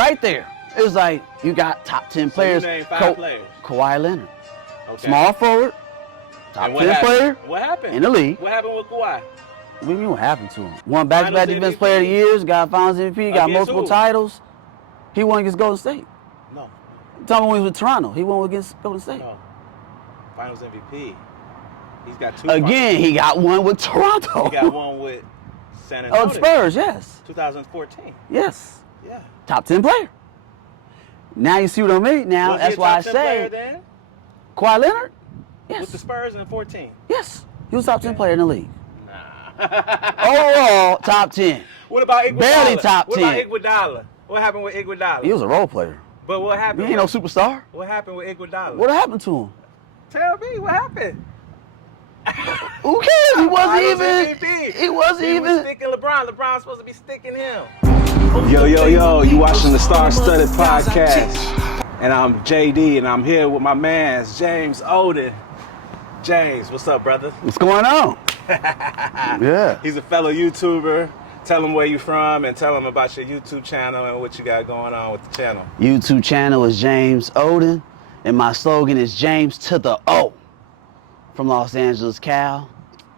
right there. It was like you got top 10 players. So you named 5 players. Kawhi Leonard, Okay. small forward, top 10 player What happened? in the league. What happened with Kawhi? What do you mean what happened to him? Won back-to-back Finals defense MVP. player of the years, got finals MVP, got Against multiple who? titles. He won against Golden State. No. Tell me when he was with Toronto. He won against Golden State. No. Finals MVP. He's got 2. Again, he got one with Toronto. He got one with San Antonio. Oh, the Spurs, yes. 2014. Yes. Yeah. Top 10 player. Now you see what I mean? Now, Was that's he a why I top 10 player say then? Kawhi Leonard? Yes. With the Spurs in 14. Yes. He was top 10 player in the league. Nah. Overall, top 10. What about Iguodala? Barely top 10. What about Iguodala? What happened with Iguodala? He was a role player. But what He happened? ain't no superstar. What happened with Iguodala? What happened to him? Tell me what happened. Who cares? He wasn't Finals even. MVP. He wasn't He even. was sticking LeBron. LeBron was supposed to be sticking him. Yo, you watching the Star Studded Podcast. And I'm JD, and I'm here with my man, James Oden. James, what's up, brother? What's going on? Yeah. He's a fellow YouTuber. Tell him where you from and tell him about your YouTube channel and what you got going on with the channel. YouTube channel is James Oden, and my slogan is James to the O. From Los Angeles, Cal.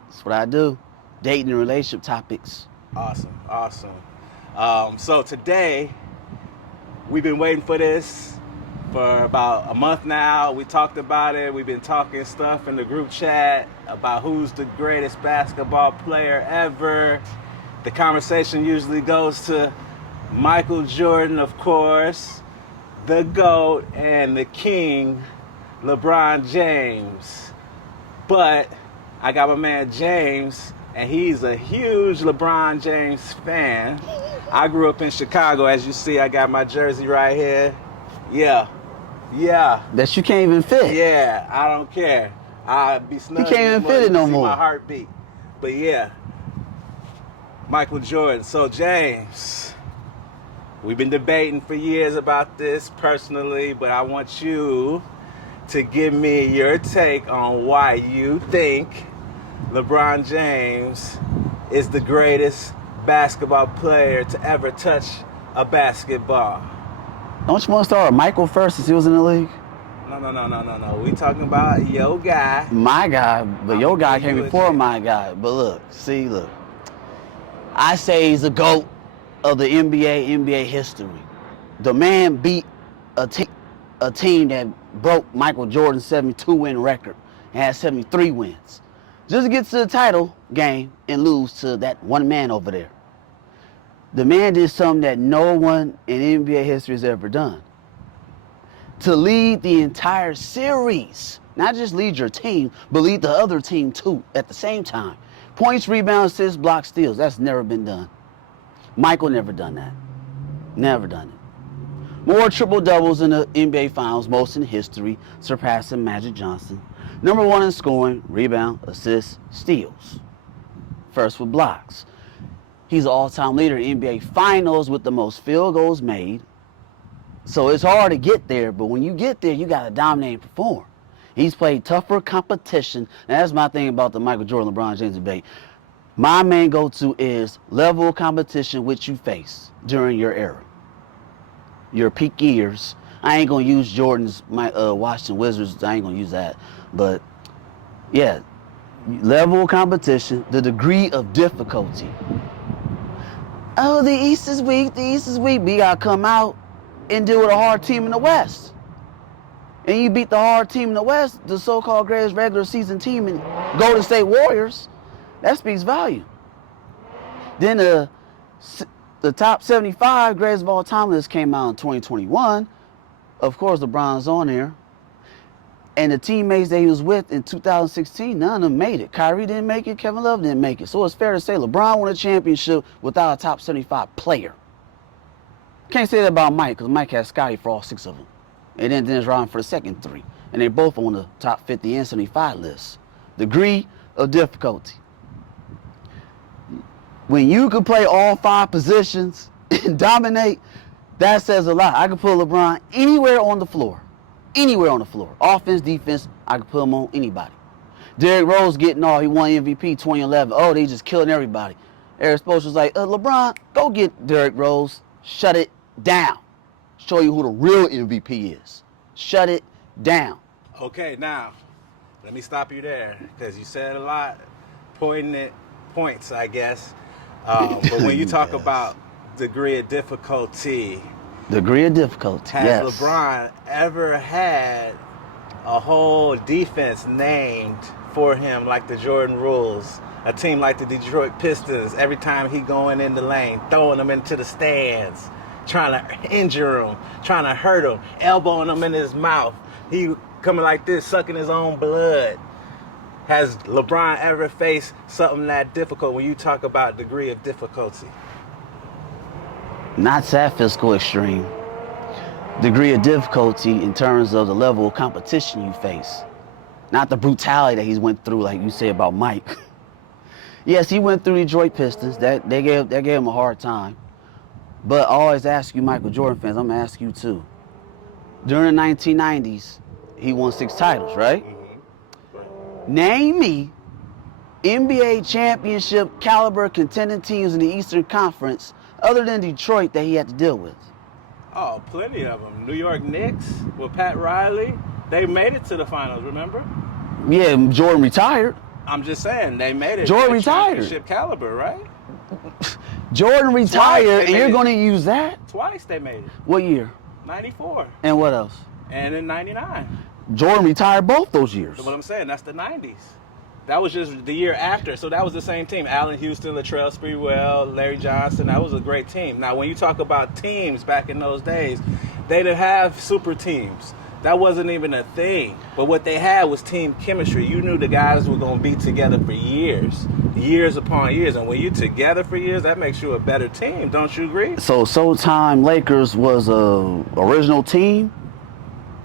That's what I do. Dating and relationship topics. Awesome, awesome. So today, we've been waiting for this for about a month now. We talked about it. We've been talking stuff in the group chat about who's the greatest basketball player ever. The conversation usually goes to Michael Jordan, of course, the GOAT, and the King, LeBron James. But I got my man James, and he's a huge LeBron James fan. I grew up in Chicago. As you see, I got my jersey right here. Yeah. That you can't even fit. Yeah, I don't care. I'd be snug. You can't even fit it no more. My heartbeat. But yeah, Michael Jordan. So James, we've been debating for years about this personally, but I want you to give me your take on why you think LeBron James is the greatest basketball player to ever touch a basketball. Don't you want to start with Michael first since he was in the league? No. We talking about your guy. My guy, but your guy came before my guy. But look. I say he's the GOAT of the NBA history. The man beat a team that broke Michael Jordan's 72-win record and had 73 wins. Just to get to the title game and lose to that one man over there. The man did something that no one in NBA history has ever done. To lead the entire series, not just lead your team, but lead the other team too at the same time. Points, rebounds, assists, blocks, steals. That's never been done. Michael never done that. Never done it. More triple-doubles in the NBA Finals, most in history, surpassing Magic Johnson. Number 1 in scoring, rebound, assists, steals. First with blocks. He's an all-time leader in NBA Finals with the most field goals made. So it's hard to get there, but when you get there, you got to dominate and perform. He's played tougher competition, and that's my thing about the Michael Jordan, LeBron James debate. My main go-to is level of competition which you face during your era. Your peak years. I ain't going to use Jordan's Washington Wizards. I ain't going to use that. But, yeah, level of competition, the degree of difficulty. Oh, the East is weak, But you got to come out and deal with a hard team in the West. And you beat the hard team in the West, the so-called greatest regular season team in Golden State Warriors. That speaks volume. Then the top 75 greatest of all time list came out in 2021. Of course, LeBron's on there. And the teammates that he was with in 2016, none of them made it. Kyrie didn't make it. Kevin Love didn't make it. So it's fair to say LeBron won a championship without a top 75 player. Can't say that about Mike, because Mike had Scottie for all 6 of them. And then Dennis Rodman for the second 3. And they both on the top 50 and 75 list. Degree of difficulty. When you can play all 5 positions and dominate, that says a lot. I can put LeBron anywhere on the floor. Anywhere on the floor. Offense, defense, I can put him on anybody. Derrick Rose getting all, he won MVP 2011. Oh, they just killing everybody. Eric Spoelstra's like, LeBron, go get Derrick Rose. Shut it down. show you who the real MVP is. Shut it down. Okay, now, let me stop you there, because you said a lot, poignant points, I guess. But when you talk Yes. about degree of difficulty, Degree of difficulty, has yes. LeBron ever had a whole defense named for him like the Jordan Rules? A team like the Detroit Pistons, every time he going in the lane, throwing them into the stands, trying to injure him, trying to hurt him, elbowing him in his mouth. He coming like this, sucking his own blood. Has LeBron ever faced something that difficult when you talk about degree of difficulty? Not that physical extreme. Degree of difficulty in terms of the level of competition you face. Not the brutality that he's went through, like you say about Mike. Yes, he went through Detroit Pistons. That gave him a hard time. But I always ask you, Michael Jordan fans, I'm gonna ask you too. During the 1990s, he won 6 titles, right? Mm-hmm. Name me NBA championship caliber contending teams in the Eastern Conference other than Detroit that he had to deal with. Oh, plenty of them. New York Knicks with Pat Riley, they made it to the finals, remember? Yeah, Jordan retired. I'm just saying, they made it. Jordan to retired. Championship caliber, right? Jordan retired, and you're it. going to use that? Twice they made it. What year? 94. And what else? And in 99. Jordan retired both those years. That's what I'm saying. That's the 90s. That was just the year after. So that was the same team. Allen Houston, Latrell Sprewell, Larry Johnson. That was a great team. Now, when you talk about teams back in those days, they didn't have super teams. That wasn't even a thing. But what they had was team chemistry. You knew the guys were going to be together for years upon years. And when you're together for years, that makes you a better team. Don't you agree? So Showtime Lakers was a original team?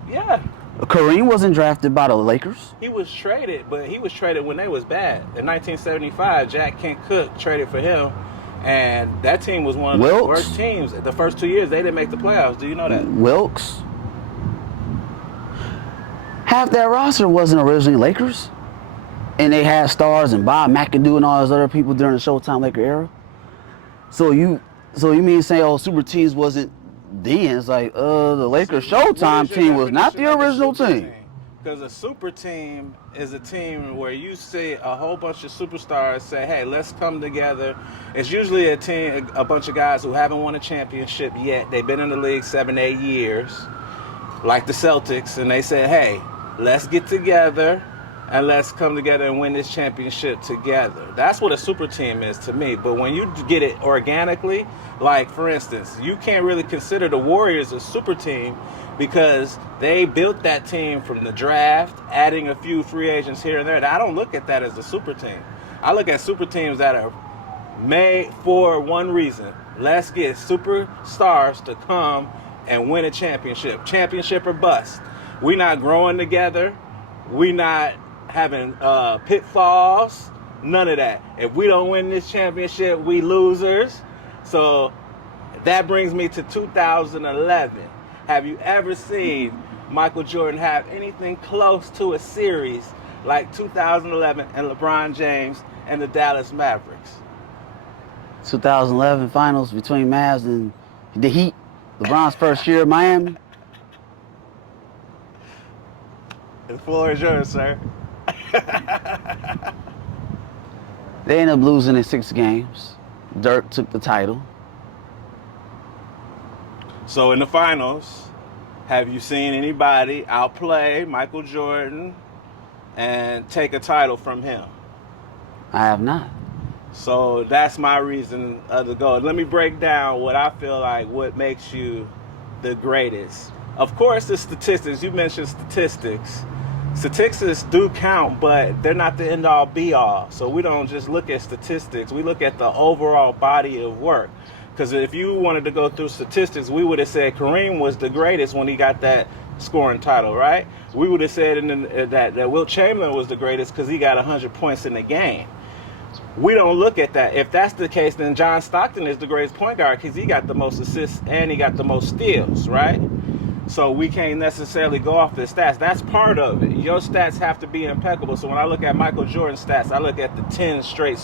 Yeah. Kareem wasn't drafted by the Lakers. He was traded, but he was traded when they was bad. In 1975, Jack Kent Cook traded for him, and that team was one of the worst teams. The first 2 years, they didn't make the playoffs. Do you know that? Wilkes. Half that roster wasn't originally Lakers. And they had stars and Bob McAdoo and all those other people during the Showtime Laker era. So you mean saying, oh, super teams wasn't then? It's like, the Lakers Showtime team was not the original team. Because a super team is a team where you see a whole bunch of superstars say, hey, let's come together. It's usually a team, a bunch of guys who haven't won a championship yet. They've been in the league 7, 8 years, like the Celtics, and they say, hey, let's get together and let's come together and win this championship together. That's what a super team is to me. But when you get it organically, like, for instance, you can't really consider the Warriors a super team because they built that team from the draft, adding a few free agents here and there. I don't look at that as a super team. I look at super teams that are made for one reason. Let's get superstars to come and win a championship. Championship or bust. We not growing together. We not having pitfalls. None of that. If we don't win this championship, we losers. So that brings me to 2011. Have you ever seen Michael Jordan have anything close to a series like 2011 and LeBron James and the Dallas Mavericks? 2011 finals between Mavs and the Heat. LeBron's first year at Miami. The floor is yours, sir. They ended up losing in 6 games. Dirk took the title. So in the finals, have you seen anybody outplay Michael Jordan and take a title from him? I have not. So that's my reason to go. Let me break down what I feel like what makes you the greatest. Of course, the statistics. You mentioned statistics. Statistics do count, but they're not the end-all, be-all. So we don't just look at statistics. We look at the overall body of work. Because if you wanted to go through statistics, we would have said Kareem was the greatest when he got that scoring title, right? We would have said that Wilt Chamberlain was the greatest because he got 100 points in the game. We don't look at that. If that's the case, then John Stockton is the greatest point guard because he got the most assists and he got the most steals, right? So we can't necessarily go off the stats. That's part of it. Your stats have to be impeccable. So when I look at Michael Jordan's stats, I look at the 10 scoring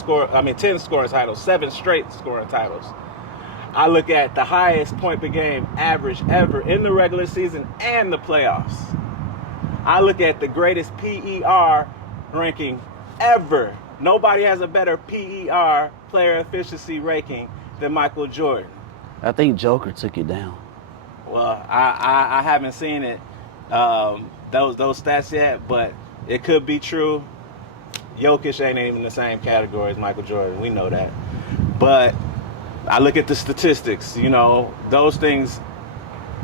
titles, 7 straight scoring titles. I look at the highest point per game average ever in the regular season and the playoffs. I look at the greatest PER ranking ever. Nobody has a better PER, player efficiency ranking, than Michael Jordan. I think Joker took it down. Well, I haven't seen it, those stats yet, but it could be true. Jokic ain't even in the same category as Michael Jordan. We know that. But I look at the statistics, you know, those things,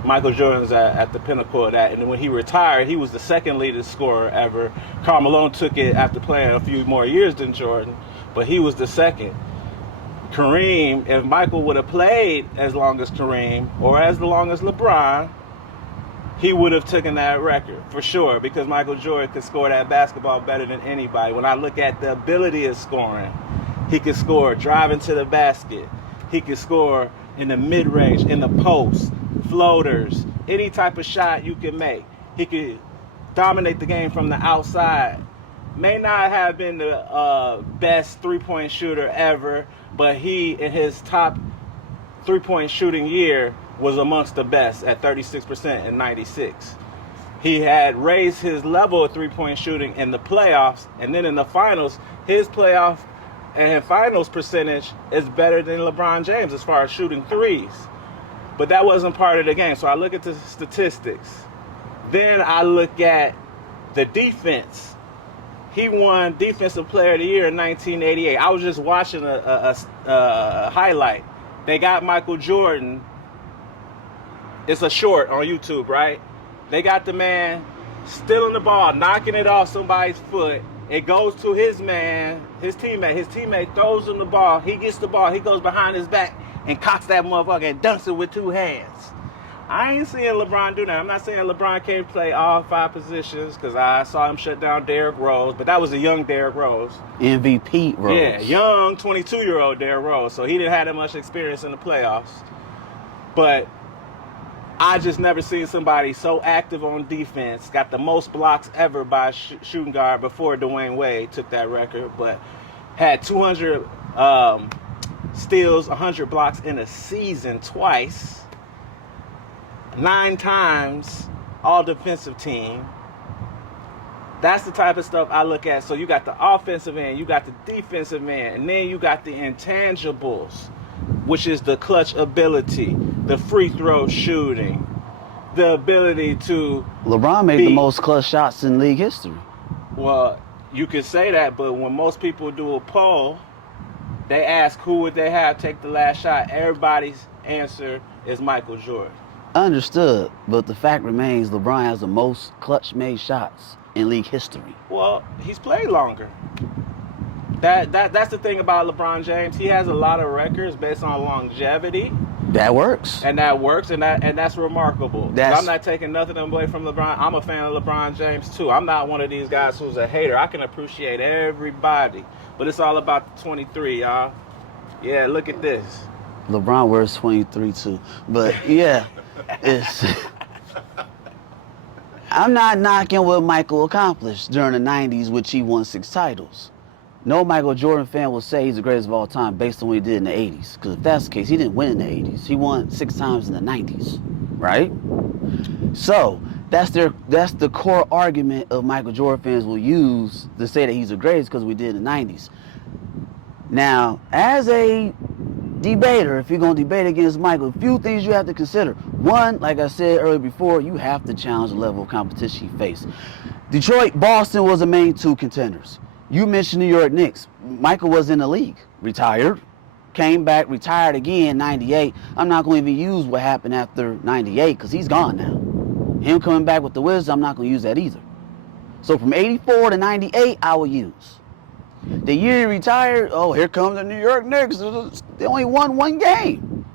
Michael Jordan's at the pinnacle of that. And when he retired, he was the second leading scorer ever. Karl Malone took it after playing a few more years than Jordan, but he was the second. Kareem, if Michael would have played as long as Kareem or as long as LeBron, he would have taken that record for sure, because Michael Jordan could score that basketball better than anybody. When I look at the ability of scoring, he could score driving to the basket. He could score in the mid-range, in the post, floaters, any type of shot you can make. He could dominate the game from the outside. May not have been the best three-point shooter ever, but he, in his top three-point shooting year, was amongst the best at 36% in 96. He had raised his level of three-point shooting in the playoffs, and then in the finals, his playoff and finals percentage is better than LeBron James as far as shooting threes. But that wasn't part of the game. So I look at the statistics. Then I look at the defense. He won Defensive Player of the Year in 1988. I was just watching a highlight. They got Michael Jordan. It's a short on YouTube, right? They got the man stealing the ball, knocking it off somebody's foot. It goes to his man, his teammate. His teammate throws him the ball. He gets the ball. He goes behind his back and cocks that motherfucker and dunks it with two hands. I ain't seeing LeBron do that. I'm not saying LeBron can't play all five positions, because I saw him shut down Derrick Rose, but that was a young Derrick Rose. MVP Rose. Yeah, young 22-year-old Derrick Rose. So he didn't have that much experience in the playoffs. But I just never seen somebody so active on defense. Got the most blocks ever by shooting guard before Dwayne Wade took that record, but had 200 steals, 100 blocks in a season twice. 9 times all defensive team. That's the type of stuff I look at. So you got the offensive end, you got the defensive end, and then you got the intangibles, which is the clutch ability, the free throw shooting, the ability to... LeBron made the most clutch shots in league history. Well, you could say that, but when most people do a poll, they ask who would they have take the last shot. Everybody's answer is Michael Jordan. Understood, but the fact remains LeBron has the most clutch-made shots in league history. Well, he's played longer. That's the thing about LeBron James. He has a lot of records based on longevity. That works. And that's remarkable. I'm not taking nothing away from LeBron. I'm a fan of LeBron James too. I'm not one of these guys who's a hater. I can appreciate everybody, but it's all about the 23, y'all. Yeah, look at this. LeBron wears 23 too, but yeah, it's. I'm not knocking what Michael accomplished during the 90s, which he won 6 titles. No Michael Jordan fan will say he's the greatest of all time based on what he did in the 80s. Because if that's the case, he didn't win in the 80s. He won 6 times in the 90s, right? So that's the core argument of Michael Jordan fans will use to say that he's the greatest because we did in the 90s. Now, as a debater, if you're going to debate against Michael, a few things you have to consider. One, like I said earlier before, you have to challenge the level of competition you face. Detroit, Boston was the main 2 contenders. You mentioned New York Knicks. Michael was in the league, retired, came back, retired again, 98. I'm not going to even use what happened after 98 because he's gone now. Him coming back with the Wizards, I'm not going to use that either. So from 84 to 98, I will use. The year he retired, oh, here comes the New York Knicks. They only won 1 game.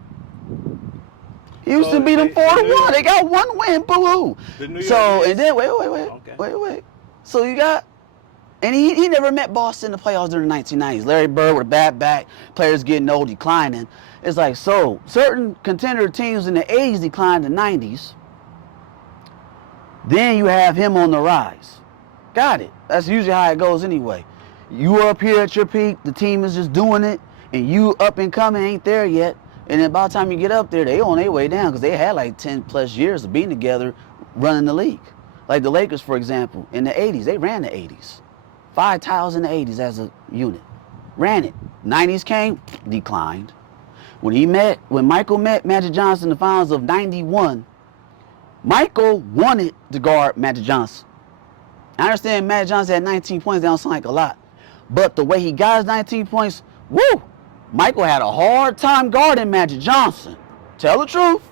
Houston beat them 4-1. They got 1 win, boo-hoo. So, and then, wait. So you got... And he never met Boston in the playoffs during the 1990s. Larry Bird with a bad back, players getting old, declining. It's like, so certain contender teams in the 80s declined in the 90s. Then you have him on the rise. Got it. That's usually how it goes anyway. You up here at your peak, the team is just doing it, and you up and coming ain't there yet. And then by the time you get up there, they on their way down because they had like 10 plus years of being together running the league. Like the Lakers, for example, in the 80s, they ran the 80s. 5 titles in the 80s as a unit. Ran it. 90s came, declined. When Michael met Magic Johnson in the finals of 91, Michael wanted to guard Magic Johnson. I understand Magic Johnson had 19 points, that don't sound like a lot. But the way he got his 19 points, woo! Michael had a hard time guarding Magic Johnson. Tell the truth.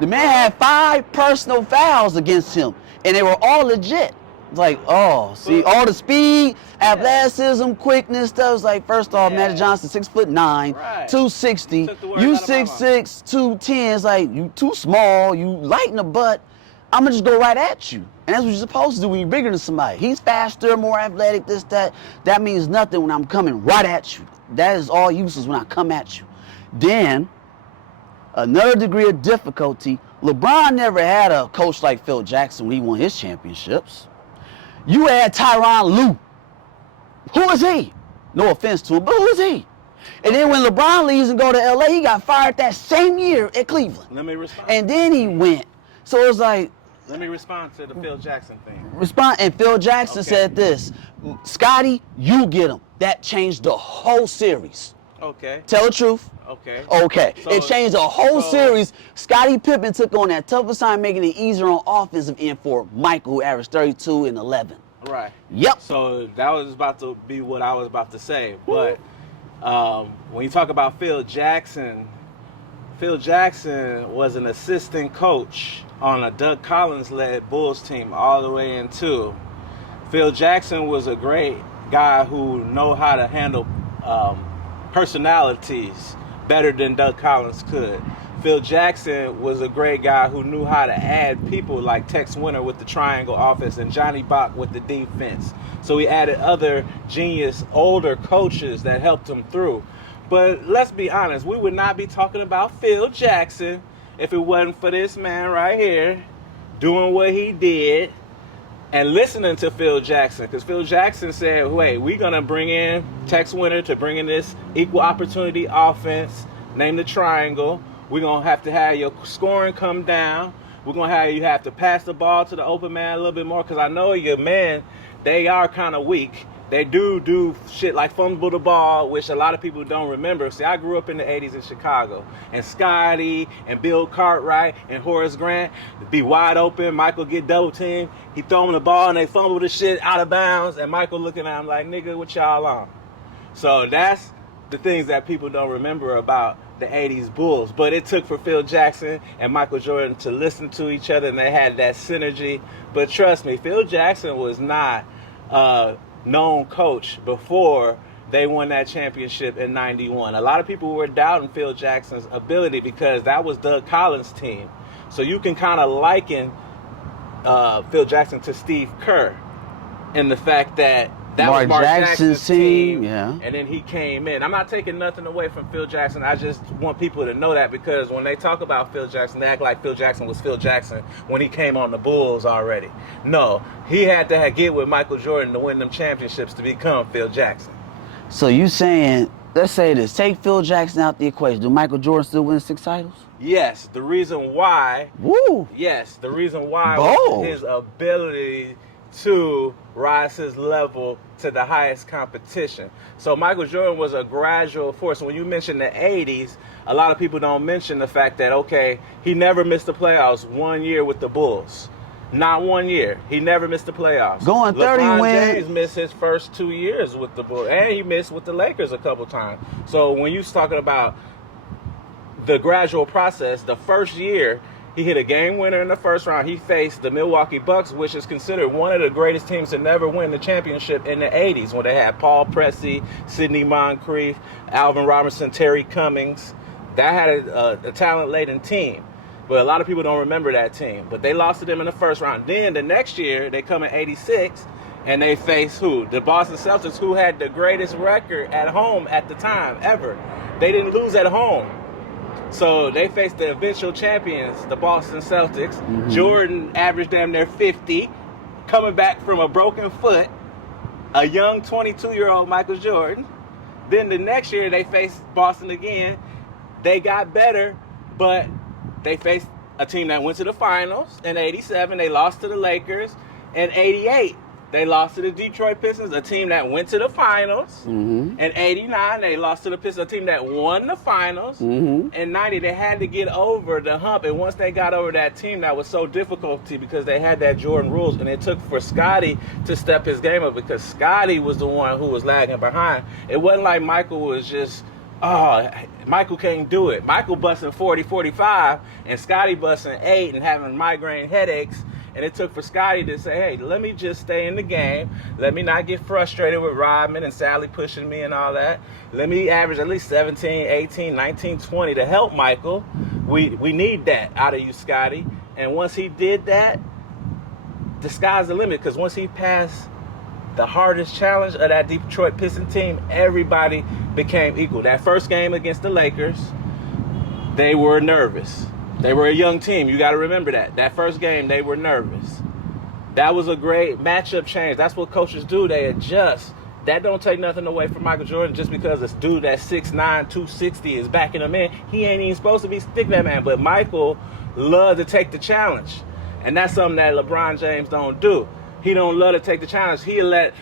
The man had 5 personal fouls against him, and they were all legit. It's like, oh, see, all the speed, athleticism, quickness, stuff. It's like, first off, Magic Johnson, 6'9", Right. 260. You You 6'6", 210. It's like, you too small, you light in the butt. I'm going to just go right at you. And that's what you're supposed to do when you're bigger than somebody. He's faster, more athletic, this, that. That means nothing when I'm coming right at you. That is all useless when I come at you. Then, another degree of difficulty, LeBron never had a coach like Phil Jackson when he won his championships. You had Tyronn Lue. Who is he? No offense to him, but who is he? And then when LeBron leaves and go to LA, he got fired that same year at Cleveland. Let me respond. And then he went. So it's like, Let me respond to the Phil Jackson thing. and Phil Jackson said this, Scotty, you get him. That changed the whole series. Okay. Tell the truth. Okay. Okay. So- It changed the whole series. Scottie Pippen took on that tough assignment, making it easier on offensive end for Michael, who averaged 32 and 11. Right. Yep. So that was about to be what I was about to say. But when you talk about Phil Jackson was an assistant coach on a Doug Collins-led Bulls team all the way into. Phil Jackson was a great guy who know how to handle personalities better than Doug Collins could. Phil Jackson was a great guy who knew how to add people like Tex Winter with the triangle offense and Johnny Bach with the defense. So he added other genius older coaches that helped him through. But let's be honest, we would not be talking about Phil Jackson if it wasn't for this man right here doing what he did and listening to Phil Jackson. Because Phil Jackson said, wait, we're going to bring in Tex Winter to bring in this equal opportunity offense, named the triangle. We're going to have your scoring come down. We're going to have you have to pass the ball to the open man a little bit more because I know your men, they are kind of weak. They do shit like fumble the ball, which a lot of people don't remember. See, I grew up in the 80s in Chicago. And Scotty and Bill Cartwright and Horace Grant be wide open. Michael get double teamed. He throw him the ball and they fumble the shit out of bounds. And Michael looking at him like, nigga, what y'all on? So that's the things that people don't remember about the 80s Bulls. But it took for Phil Jackson and Michael Jordan to listen to each other and they had that synergy. But trust me, Phil Jackson was not known coach before they won that championship in 91. A lot of people were doubting Phil Jackson's ability because that was Doug Collins' team. So you can kind of liken Phil Jackson to Steve Kerr in the fact that was Mark Jackson's team, yeah. And then he came in. I'm not taking nothing away from Phil Jackson. I just want people to know that because when they talk about Phil Jackson, they act like Phil Jackson was Phil Jackson when he came on the Bulls already. No, he had to get with Michael Jordan to win them championships to become Phil Jackson. So you saying, let's say this, take Phil Jackson out the equation. Do Michael Jordan still win 6 titles? Yes, the reason why. Woo! Yes, the reason why Bold. was his ability to rise his level to the highest competition. So Michael Jordan was a gradual force. When you mention the 80s, a lot of people don't mention the fact that, okay, he never missed the playoffs 1 year with the Bulls. Not 1 year. He never missed the playoffs. Going 30 LeBron wins. James missed his first 2 years with the Bulls. And he missed with the Lakers a couple times. So when you're talking about the gradual process, the first year, he hit a game winner in the first round. He faced the Milwaukee Bucks, which is considered one of the greatest teams to never win the championship in the 80s, when they had Paul Pressey, Sidney Moncrief, Alvin Robertson, Terry Cummings. That had a talent-laden team. But a lot of people don't remember that team. But they lost to them in the first round. Then the next year, they come in 86, and they face who? The Boston Celtics, who had the greatest record at home at the time ever. They didn't lose at home. So they faced the eventual champions, the Boston Celtics. Mm-hmm. Jordan averaged damn near 50, coming back from a broken foot, a young 22-year-old Michael Jordan. Then the next year they faced Boston again. they got better, but they faced a team that went to the finals. In 87, they lost to the Lakers. In 88, they lost to the Detroit Pistons, a team that went to the finals. In 89, they lost to the Pistons, a team that won the finals. In 90, they had to get over the hump. And once they got over that team, that was so difficult because they had that Jordan rules. And it took for Scottie to step his game up because Scottie was the one who was lagging behind. It wasn't like Michael was just, oh, Michael can't do it. Michael busting 40, 45, and Scottie busting 8 and having migraine headaches. And it took for Scottie to say, hey, let me just stay in the game. Let me not get frustrated with Rodman and Sally pushing me and all that. Let me average at least 17, 18, 19, 20 to help Michael. We need that out of you, Scottie. And once he did that, the sky's the limit. Because once he passed the hardest challenge of that Detroit Pistons team, everybody became equal. That first game against the Lakers, they were nervous. They were a young team. You got to remember that. That first game, they were nervous. That was a great matchup change. That's what coaches do. They adjust. That don't take nothing away from Michael Jordan just because this dude that's 6'9", 260 is backing him in. He ain't even supposed to be sticking that man. But Michael loved to take the challenge. And that's something that LeBron James don't do. He don't love to take the challenge. He'll let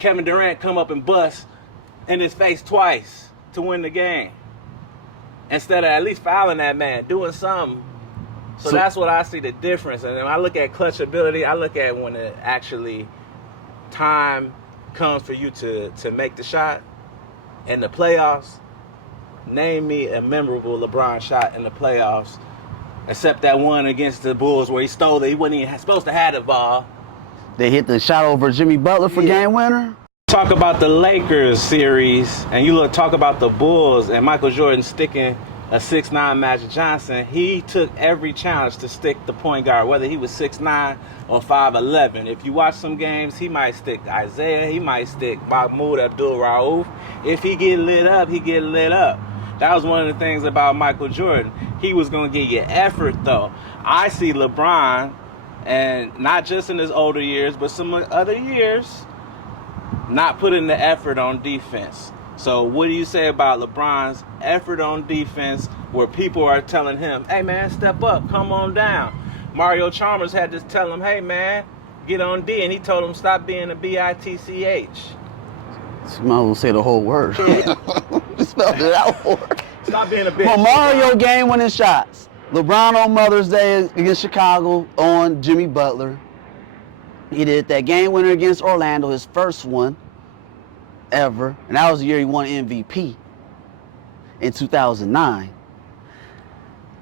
Kevin Durant come up and bust in his face twice to win the game, instead of at least fouling that man, doing something. So that's what I see the difference. And when I look at clutch ability, I look at when it actually time comes for you to make the shot in the playoffs. Name me a memorable LeBron shot in the playoffs, except that one against the Bulls where he stole it. He wasn't even supposed to have the ball. They hit the shot over Jimmy Butler for game winner. Talk about the Lakers series, and you talk about the Bulls and Michael Jordan sticking a 6'9" Magic Johnson. He took every challenge to stick the point guard, whether he was 6'9" or 5'11". If you watch some games, he might stick Isaiah, he might stick Mahmoud Abdul-Rauf. If he get lit up, he get lit up. That was one of the things about Michael Jordan. He was going to get you effort, though. I see LeBron, and not just in his older years, but some other years, not putting the effort on defense. So what do you say about LeBron's effort on defense where people are telling him, hey, man, step up, come on down? Mario Chalmers had to tell him, hey, man, get on D, and he told him stop being a bitch. You might as well say the whole word. Spelled it out for her. Stop being a bitch. For Mario game-winning shots. LeBron on Mother's Day against Chicago on Jimmy Butler. He did that game winner against Orlando, his first one ever. And that was the year he won MVP in 2009.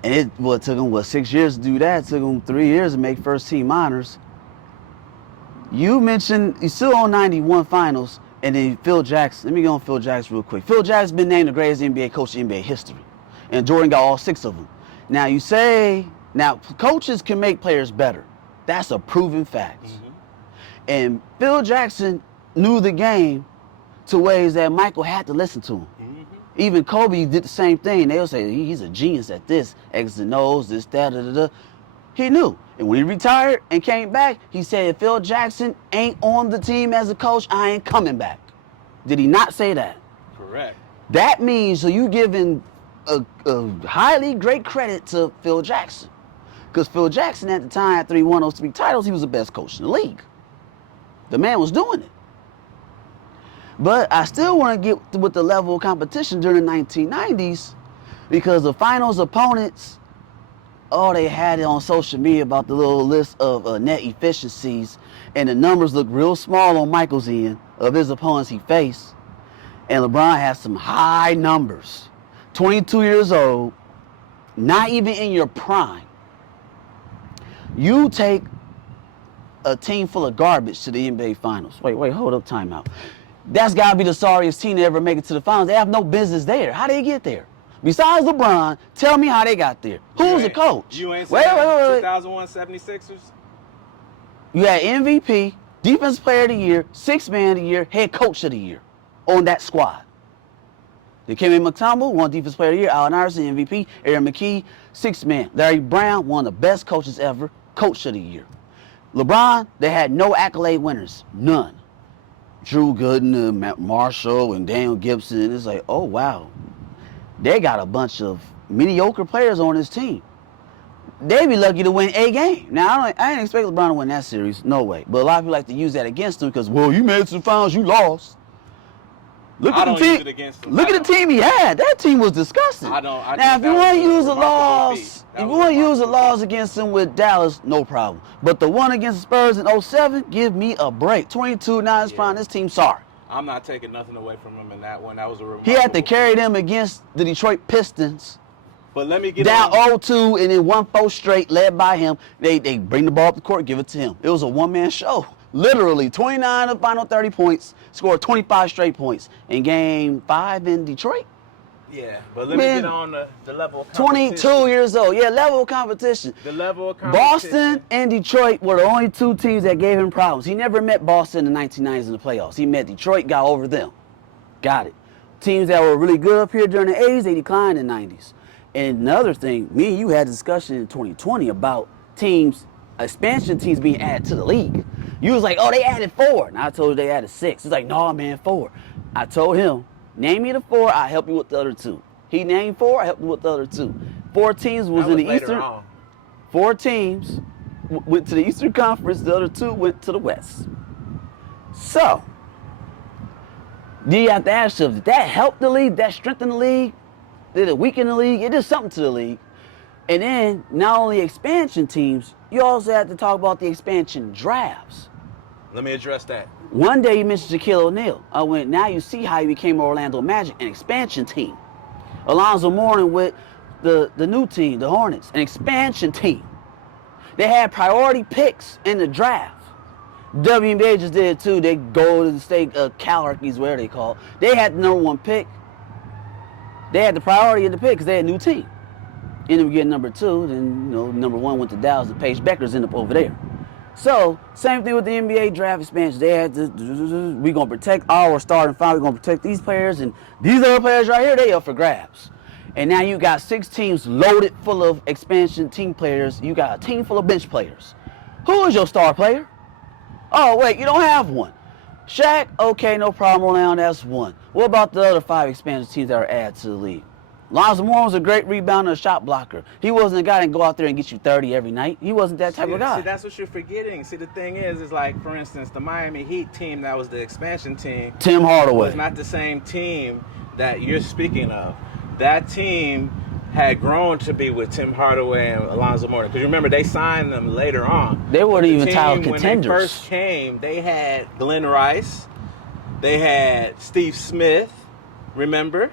And it took him, 6 years to do that? It took him 3 years to make first team honors. You mentioned, he's still on 91 finals. And then Phil Jackson, let me go on Phil Jackson real quick. Phil Jackson's been named the greatest NBA coach in NBA history. And Jordan got all 6 of them. Now you say, coaches can make players better. That's a proven fact. And Phil Jackson knew the game to ways that Michael had to listen to him. Even Kobe did the same thing. They'll say, he's a genius at this, X and O's, this, that, da, da, da. He knew. And when he retired and came back, he said, if Phil Jackson ain't on the team as a coach, I ain't coming back. Did he not say that? Correct. That means, so you giving a highly great credit to Phil Jackson. Because Phil Jackson at the time, after he won those 3 titles, he was the best coach in the league. The man was doing it. But I still want to get with the level of competition during the 1990s because the finals opponents, they had it on social media about the little list of net efficiencies, and the numbers look real small on Michael's end of his opponents he faced. And LeBron has some high numbers. 22 years old, not even in your prime. You take a team full of garbage to the NBA Finals. Wait, hold up, timeout. That's got to be the sorriest team to ever make it to the finals. They have no business there. How they get there? Besides LeBron, tell me how they got there. Who's the coach? You ain't saying 2001 76ers? You had MVP, Defensive Player of the Year, 6th Man of the Year, Head Coach of the Year on that squad. Dikembe Mutombo won Defensive Player of the Year, Allen Iverson, MVP, Aaron McKee, 6th Man. Larry Brown, one of the best coaches ever, Coach of the Year. LeBron, they had no accolade winners, none. Drew Gooden, Matt Marshall, and Daniel Gibson. It's like, oh, wow. They got a bunch of mediocre players on his team. They'd be lucky to win a game. Now, I didn't expect LeBron to win that series. No way. But a lot of people like to use that against him because, well, you made it to the finals, you lost. Look at the team. Use it against him. Look at the team he had. That team was disgusting. Now, if you want to use a loss, against him with Dallas, no problem. But the one against the Spurs in 07, give me a break. 22-9 is prime. This team, sorry. I'm not taking nothing away from him in that one. That was a remarkable He had to carry them against the Detroit Pistons. But let me get down 0-2 and then 1-4 straight, led by him. They bring the ball up the court, give it to him. It was a one-man show. Literally, 29 of the final 30 points, scored 25 straight points in Game 5 in Detroit. Yeah, but let me get on the level of competition. 22 years old. Yeah, level of competition. The level of competition. Boston and Detroit were the only two teams that gave him problems. He never met Boston in the 1990s in the playoffs. He met Detroit, got over them. Got it. Teams that were really good up here during the 80s, they declined in the 90s. And another thing, me and you had a discussion in 2020 about teams, expansion teams being added to the league. You was like, oh, they added 4. And I told you they added 6. He's like, no, man, 4. I told him, name me the 4, I'll help you with the other 2. He named 4, I helped him with the other 2. 4 teams was in the Eastern. 4 teams went to the Eastern Conference, the other 2 went to the West. So, you have to ask yourself, did that help the league? Did that strengthen the league? Did it weaken the league? It did something to the league. And then, not only expansion teams, you also have to talk about the expansion drafts. Let me address that. One day you mentioned Shaquille O'Neal. I went, now you see how he became Orlando Magic, an expansion team. Alonzo Mourning with the new team, the Hornets, an expansion team. They had priority picks in the draft. WNBA just did it too. They go to the state hierarchies, whatever they call it. They had the number 1 pick. They had the priority of the pick because they had a new team. Ended up getting number 2. Then, number 1 went to Dallas, and Paige Beckers ended up over there. So, same thing with the NBA draft expansion. They had to, we're going to protect our starting five. We're going to protect these players. And these other players right here, they up for grabs. And now you got 6 teams loaded full of expansion team players. You got a team full of bench players. Who is your star player? Oh, wait, you don't have one. Shaq, okay, no problem. Now that's 1. What about the other 5 expansion teams that are added to the league? Lonzo Moore was a great rebounder and shot blocker. He wasn't a guy that can go out there and get you 30 every night. He wasn't that type of guy. See, that's what you're forgetting. See, the thing is like, for instance, the Miami Heat team that was the expansion team. Tim Hardaway. Was not the same team that you're speaking of. That team had grown to be with Tim Hardaway and Alonzo Mourning. Because remember, they signed them later on. They weren't even title contenders. When they first came, they had Glenn Rice. They had Steve Smith, remember?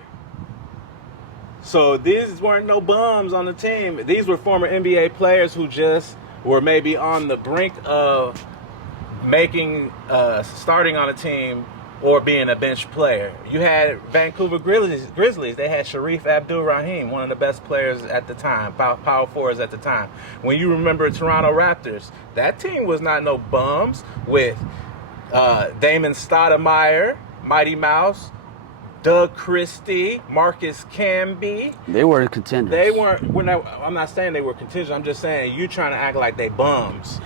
So these weren't no bums on the team. These were former NBA players who just were maybe on the brink of starting on a team or being a bench player. You had Vancouver Grizzlies. They had Sharif Abdul-Rahim, one of the best players at the time, power forwards at the time. When you remember Toronto Raptors, that team was not no bums with Damon Stoudemire, Mighty Mouse, Doug Christie, Marcus Camby. They were contenders. They weren't. I'm not saying they were contenders. I'm just saying you trying to act like they bums,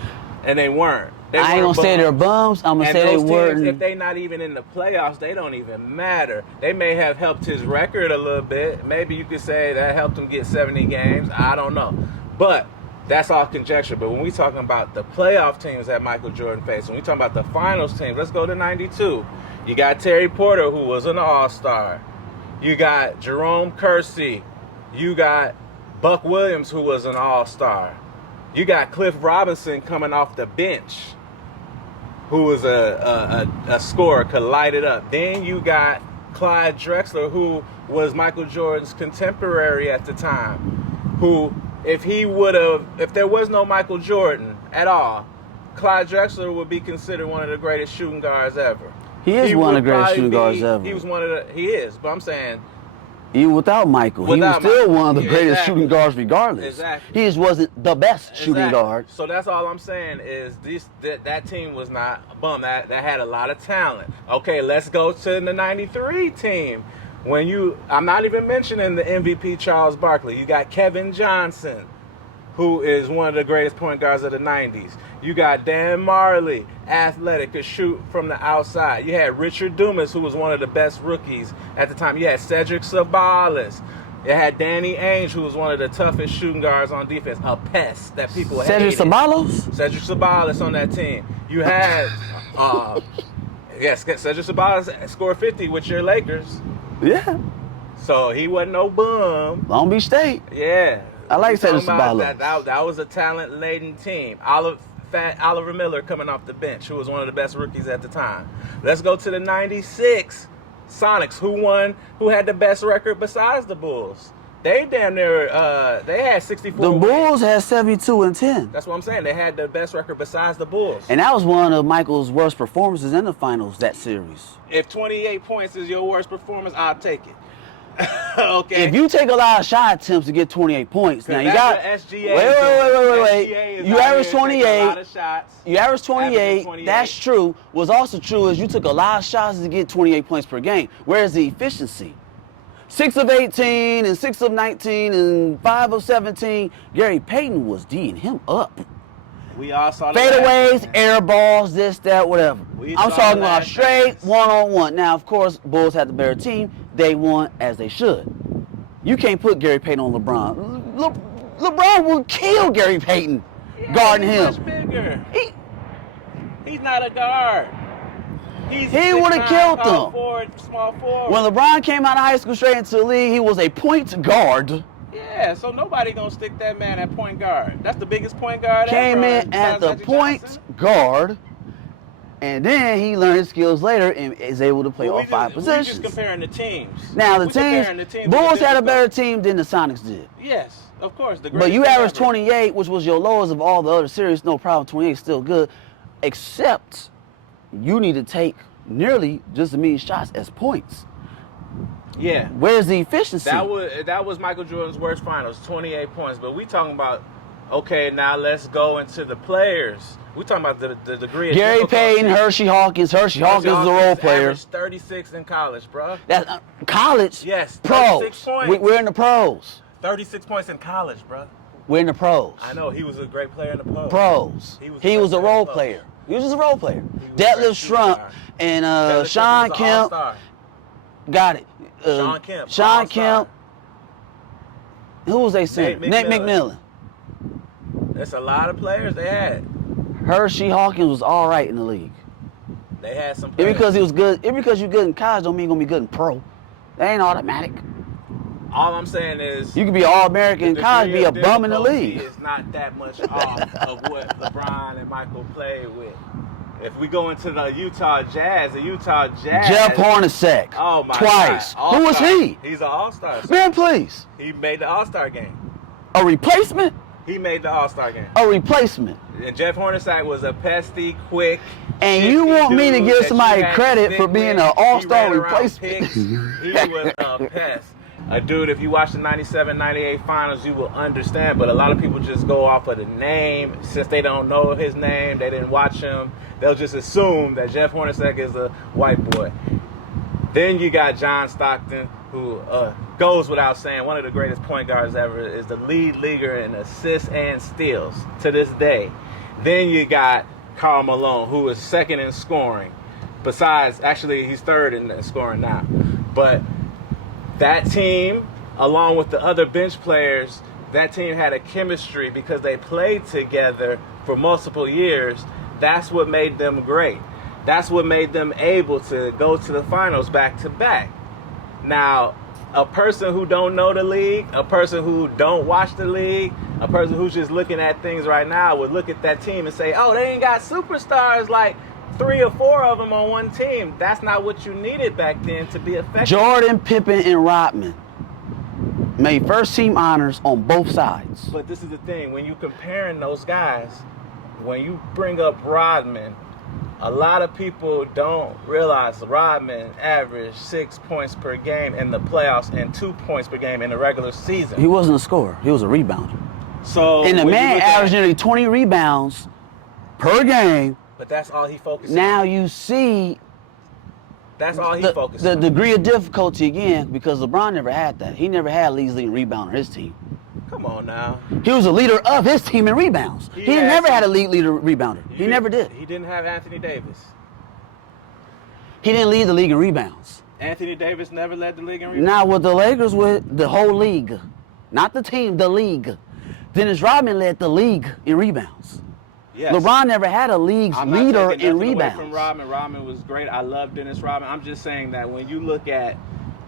and they weren't. I ain't gonna say they're bums. I'm gonna say they weren't. If they not even in the playoffs, they don't even matter. They may have helped his record a little bit. Maybe you could say that helped him get 70 games. I don't know, but that's all conjecture. But when we talking about the playoff teams that Michael Jordan faced, when we talking about the finals teams, let's go to '92. You got Terry Porter, who was an all-star. You got Jerome Kersey. You got Buck Williams, who was an all-star. You got Cliff Robinson coming off the bench, who was a scorer, could light it up. Then you got Clyde Drexler, who was Michael Jordan's contemporary at the time, who, if there was no Michael Jordan at all, Clyde Drexler would be considered one of the greatest shooting guards ever. He is one of the greatest shooting guards ever. He is, but I'm saying, even without Michael, he was still one of the greatest shooting guards regardless. Exactly. He just wasn't the best shooting guard. So that's all I'm saying is that team was not a bum. That had a lot of talent. Okay, let's go to the '93 team. I'm not even mentioning the MVP Charles Barkley. You got Kevin Johnson, who is one of the greatest point guards of the '90s. You got Dan Marley, athletic, could shoot from the outside. You had Richard Dumas, who was one of the best rookies at the time. You had Cedric Sabalas, It had Danny Ainge, who was one of the toughest shooting guards on defense, a pest that people Cedric hated. Ceballos? Cedric Ceballos on that team. You had, yes, Cedric Ceballos scored 50 with your Lakers. Yeah. So he wasn't no bum. Long Beach State. Yeah. I like Cedric Ceballos. Ceballos. That was a talent-laden team. Oliver Miller coming off the bench, who was one of the best rookies at the time. Let's go to the 96 Sonics, who had the best record besides the Bulls. They damn near, they had 64 The wins. Bulls had 72-10. That's what I'm saying. They had the best record besides the Bulls. And that was one of Michael's worst performances in the finals that series. If 28 points is your worst performance, I'll take it. Okay. If you take a lot of shot attempts to get 28 points, now you got. SGA Wait. You average 28. Shots. You average Averaging 28. That's true. What's also true is you took a lot of shots to get 28 points per game. Where's the efficiency? 6 of 18 and 6 of 19 and 5 of 17. Gary Payton was D'ing him up. We all saw the Fadeaways, air balls, this, that, whatever. I'm talking about straight one-on-one. Now, of course, Bulls had the better team. They won as they should. You can't put Gary Payton on LeBron. LeBron will kill Gary Payton guarding him. Much bigger. He's not a guard. He would have killed them. Small forward. When LeBron came out of high school straight into the league, he was a point guard. Yeah, so nobody gonna stick that man at point guard. That's the biggest point guard Came ever. in at the Magic point Johnson. guard, and then he learned his skills later and is able to play all 5 positions. We're just comparing the teams. Now the teams, Bulls had a better team than the Sonics did. Yes, of course. But you averaged 28, which was your lowest of all the other series. No problem, 28 is still good, except you need to take nearly just as many shots as points. Yeah. Where's the efficiency? That was Michael Jordan's worst finals, 28 points. But we talking about, okay, now let's go into the players. We talking about the degree of Gary difficulty. Payton, Hershey Hawkins. Hershey Hawkins is a role player. Averaged 36 in college, bro. That's college. Yes, Pros. 36 points. We're in the pros. 36 points in college, bro. We're in the pros. I know, he was a great player in the pros. Pros. He was a role player. He was just a role player. Detlef Schrempf and Sean Kemp. Got it. Sean Kemp. Who was they center? Nate McMillan. That's a lot of players they had. Hershey Hawkins was all right in the league. They had some players. Because he was good. Because you're good in college don't mean you're going to be good in pro. That ain't automatic. All I'm saying is... You can be All-American in college, be a bum in the league. It's not that much off of what LeBron and Michael played with. If we go into the Utah Jazz, Jeff Hornacek. Oh my twice. God. Who was he? He's an all-star. Man, please. He made the all-star game. A replacement? He made the all-star game. A replacement. And Jeff Hornacek was a pesty, quick. And you want me to give somebody credit for being an all-star replacement? He was a pest. A dude, if you watch the 97-98 finals, you will understand. But a lot of people just go off of the name. Since they don't know his name, they didn't watch him, they'll just assume that Jeff Hornacek is a white boy. Then you got John Stockton, who goes without saying, one of the greatest point guards ever, is the lead leaguer in assists and steals to this day. Then you got Karl Malone, who is second in scoring. Besides, actually, he's third in scoring now. But that team, along with the other bench players, that team had a chemistry because they played together for multiple years. That's what made them great. That's what made them able to go to the finals back to back. Now, a person who don't know the league, a person who don't watch the league, a person who's just looking at things right now would look at that team and say, oh, they ain't got superstars like 3 or 4 of them on one team. That's not what you needed back then to be effective. Jordan, Pippen, and Rodman made first team honors on both sides. But this is the thing, when you comparing those guys, when you bring up Rodman, a lot of people don't realize Rodman averaged 6 points per game in the playoffs and 2 points per game in the regular season. He wasn't a scorer. He was a rebounder. So, and the man averaged nearly 20 rebounds per game. But that's all he focused on. Now you see that's all he focused on. The degree of difficulty again, because LeBron never had that. He never had leads leading rebounder on his team. Come on now. He was a leader of his team in rebounds. He never had a lead leader rebounder. He never did. He didn't have Anthony Davis. He didn't lead the league in rebounds. Anthony Davis never led the league in rebounds? Now with the Lakers, with the whole league, not the team, the league. Dennis Rodman led the league in rebounds. Yes. LeBron never had a league's I'm not leader taking in nothing rebounds. away from Rodman. Rodman was great. I love Dennis Rodman. I'm just saying that when you look at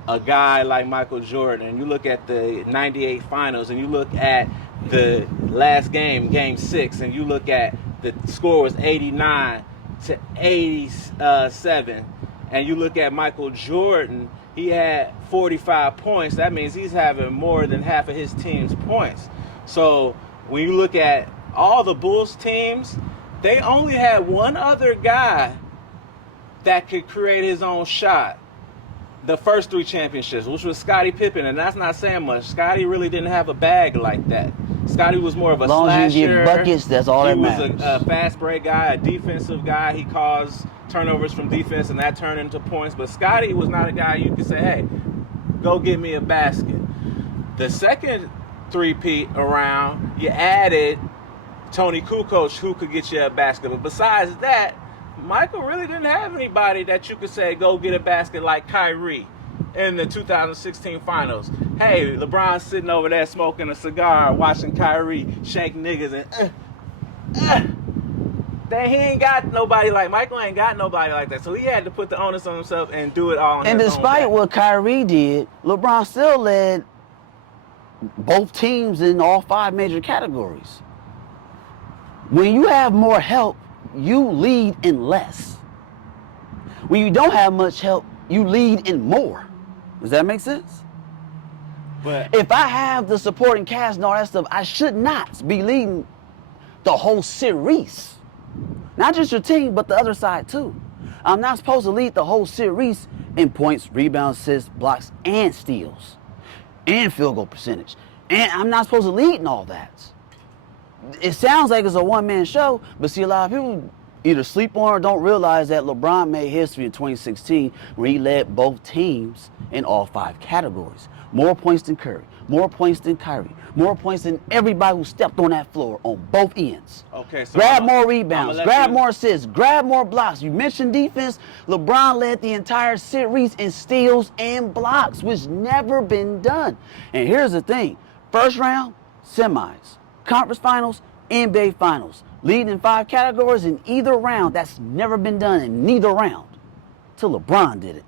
a guy like Michael Jordan, and you look at the 98 finals, and you look at the last game, game 6, and you look at the score was 89 to 87, and you look at Michael Jordan, he had 45 points. That means he's having more than half of his team's points. So when you look at all the Bulls teams, they only had one other guy that could create his own shot the first 3 championships, which was Scottie Pippen, and that's not saying much. Scottie really didn't have a bag like that. Scottie was more of a As long as you slasher. get buckets, that's all that matters. He was a fast break guy, a defensive guy. He caused turnovers from defense, and that turned into points. But Scottie was not a guy you could say, hey, go get me a basket. The second three-peat around, you added Tony Kukoc, who could get you a basket. But besides that, Michael really didn't have anybody that you could say, go get a basket like Kyrie in the 2016 finals. Hey, LeBron's sitting over there smoking a cigar, watching Kyrie shake niggas, and he ain't got nobody like, Michael ain't got nobody like that. So he had to put the onus on himself and do it all on And his despite own back. what Kyrie did, LeBron still led both teams in all 5 major categories. When you have more help, you lead in less. When you don't have much help, you lead in more. Does that make sense? But If I have the supporting cast and all that stuff, I should not be leading the whole series. Not just your team, but the other side too. I'm not supposed to lead the whole series in points, rebounds, assists, blocks, and steals, and field goal percentage. And I'm not supposed to lead in all that. It sounds like it's a one-man show, but see, a lot of people either sleep on or don't realize that LeBron made history in 2016 where he led both teams in all 5 categories. More points than Curry, more points than Kyrie, more points than everybody who stepped on that floor on both ends. okay, so Grab I'ma- more I'ma rebounds, let grab you- more assists, grab more blocks. You mentioned defense. LeBron led the entire series in steals and blocks, which never been done. And here's the thing. First round, semis. Conference finals, NBA finals. Leading in 5 categories in either round. That's never been done in neither round. Till LeBron did it.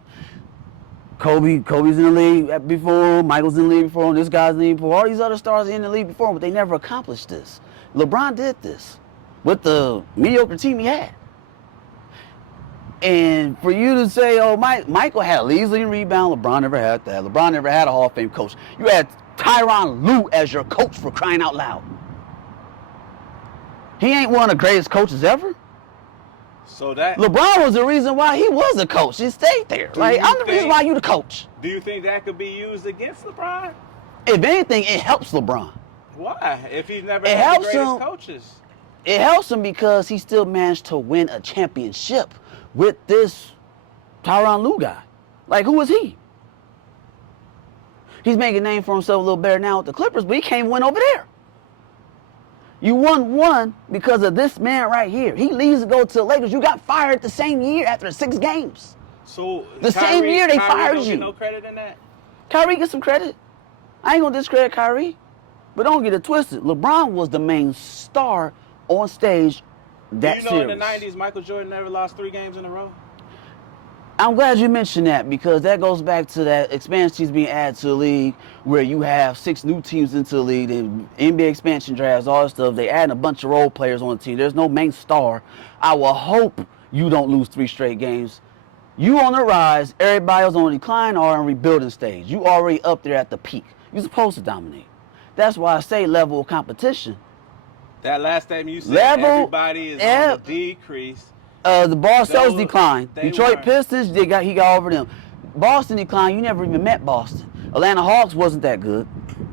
Kobe's in the league before, Michael's in the league before, this guy's in the league before, all these other stars are in the league before, but they never accomplished this. LeBron did this with the mediocre team he had. And for you to say, oh, Michael had a leading rebound, LeBron never had that. LeBron never had a Hall of Fame coach. You had Tyronn Lue as your coach, for crying out loud. He ain't one of the greatest coaches ever. So that LeBron was the reason why he was a coach. He stayed there. Do Like, you I'm the reason think- why you the coach. do you think that could be used against LeBron? If anything, it helps LeBron. Why? If he's never It had the helps greatest him. coaches. It helps him because he still managed to win a championship with this Tyronn Lue guy. Like, who is he? He's making a name for himself a little better now with the Clippers, but he can't win over there. You won one because of this man right here. He leaves to go to the Lakers. You got fired the same year after 6 games. So The same year they Kyrie fired don't you. Get no credit in that. Kyrie gets some credit. I ain't gonna discredit Kyrie, but don't get it twisted. LeBron was the main star on stage that Do you know series. in the '90s Michael Jordan never lost 3 games in a row? I'm glad you mentioned that because that goes back to that expansion teams being added to the league where you have 6 new teams into the league, and NBA expansion drafts, all that stuff. They add a bunch of role players on the team. There's no main star. I will hope you don't lose 3 straight games. You on the rise, everybody else on the decline or in rebuilding stage. You already up there at the peak. You're supposed to dominate. That's why I say level of competition. That last statement you said, Level- everybody is yeah. on the decrease. The Boston Celtics Those- declined. they Detroit weren't. Pistons, he got over them. Boston declined. You never even met Boston. Atlanta Hawks wasn't that good.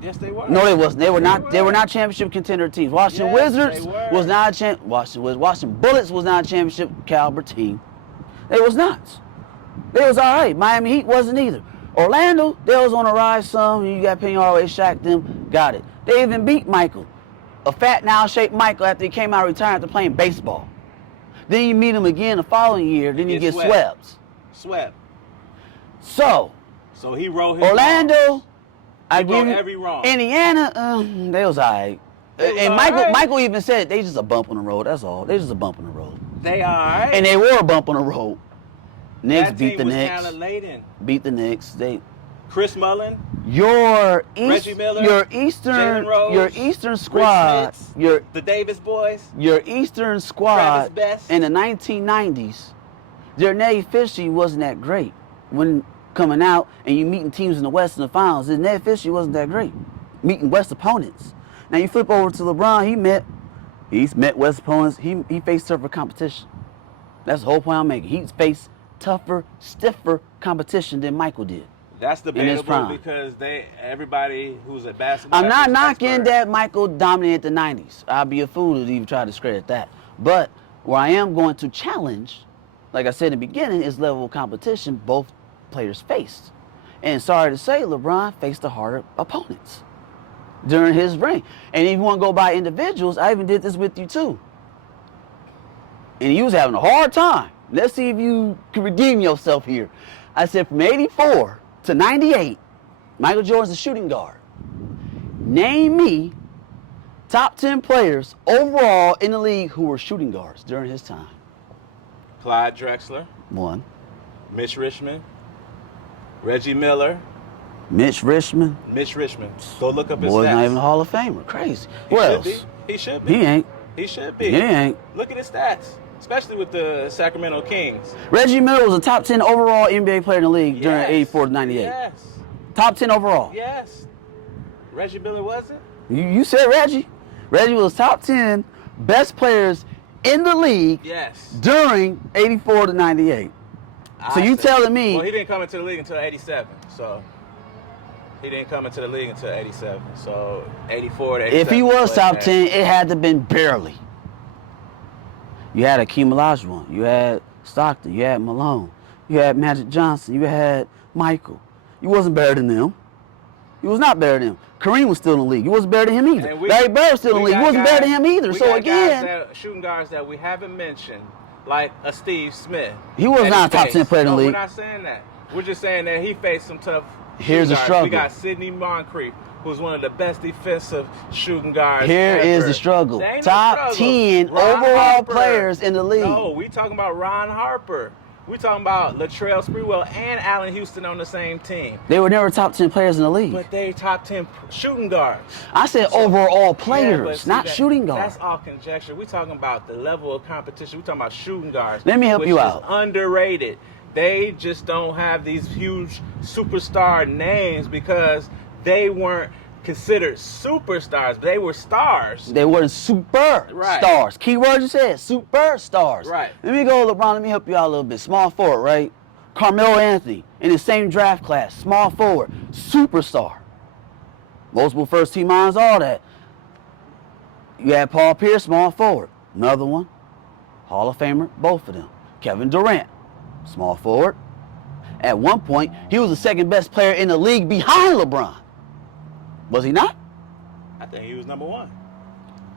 Yes, they were. No, they wasn't. They were not championship contender teams. Washington Yes, Wizards they were. was not a Washington Bullets was not a championship caliber team. They was not. They was all right. Miami Heat wasn't either. Orlando, they was on the rise some. You got Penny Hardaway, Shaq, them got it. They even beat Michael, a fat now shaped Michael after he came out of retirement after playing baseball. Then you meet him again the following year. Then you Get get swept. Swept. So he wrote his Orlando, wrongs. I He wrote give you every wrong. Indiana, they was alright. They was And all right. Michael even said they just a bump on the road. That's all. They just a bump on the road. They all right. And they were a bump on the road. Knicks that beat team the was Knicks. kind of laden. Beat the Knicks. They Chris Mullin, Reggie Miller, your Eastern Jalen Rose, your Eastern squad, Rich Smits, your the Davis boys. your Eastern squad Travis Best. in the 1990s, their net efficiency wasn't that great. When coming out and you meeting teams in the West in the finals, his net efficiency wasn't that great. Meeting West opponents. Now you flip over to LeBron, he's met West opponents, he faced tougher competition. That's the whole point I'm making. He's faced tougher, stiffer competition than Michael did. That's his debatable prime. because everybody who's a basketball. I'm not is knocking expert. that Michael dominated the 90s. I'd be a fool to even try to discredit that. But where I am going to challenge, like I said in the beginning, is level of competition both players faced. And sorry to say, LeBron faced the harder opponents during his reign. And if you want to go by individuals, I even did this with you too. And he was having a hard time. Let's see if you can redeem yourself here. I said from 84 to 98, Michael Jordan's a shooting guard. Name me top 10 players overall in the league who were shooting guards during his time. Clyde Drexler, One. Mitch Richmond, Reggie Miller. Mitch Richmond. Go look up his Boy's stats. not even a Hall of Famer. Crazy. He What should else? be. He should be. He ain't. He should be. He ain't. Look at his stats, especially with the Sacramento Kings. Reggie Miller was a top 10 overall NBA player in the league during Yes. 84 to 98. Yes. Top 10 overall. Yes. Reggie Miller wasn't? You said Reggie. Reggie was top 10 best players in the league Yes. during 84 to 98. So you telling me? Well, he didn't come into the league until 87. So he didn't come into the league until 87. So 84 to 87. If he was top man. 10, it had to have been barely. You had Akeem Olajuwon. You had Stockton. You had Malone. You had Magic Johnson. You had Michael. You wasn't better than them. You was not better than him. Kareem was still in the league. You wasn't better than him either. And Larry Bird was still in the we league. You got wasn't better than guys- him either. we So got again, guys shooting guards that we haven't mentioned, like a Steve Smith. he was that not a top faced. 10 player in the No, league. We're not saying that. We're just saying that he faced some tough. Here's shooting the guards. struggle. We got Sidney Moncrief, who's one of the best defensive shooting guards. Here is ever. the struggle. There ain't no Top struggle. 10 Ron overall Harper. players in the league. No, we talking about Ron Harper. We talking about Latrell Sprewell and Allen Houston on the same team. They were never top 10 players in the league. But they top 10 shooting guards. I said overall Yeah, players, but see, not shooting guards. That's all conjecture. We're talking about the level of competition. We're talking about shooting guards. Let me help which you is out. Underrated. They just don't have these huge superstar names because they weren't considered superstars. They were stars. They weren't super Right. stars. Key word you said, superstars. Right. Let me go, LeBron. Let me help you out a little bit. Small forward, right? Carmelo Anthony in the same draft class. Small forward, superstar. Multiple first team honors, all that. You had Paul Pierce, small forward. Another one, Hall of Famer, both of them. Kevin Durant, small forward. At one point, he was the second best player in the league behind LeBron. Was he not? I think he was number one.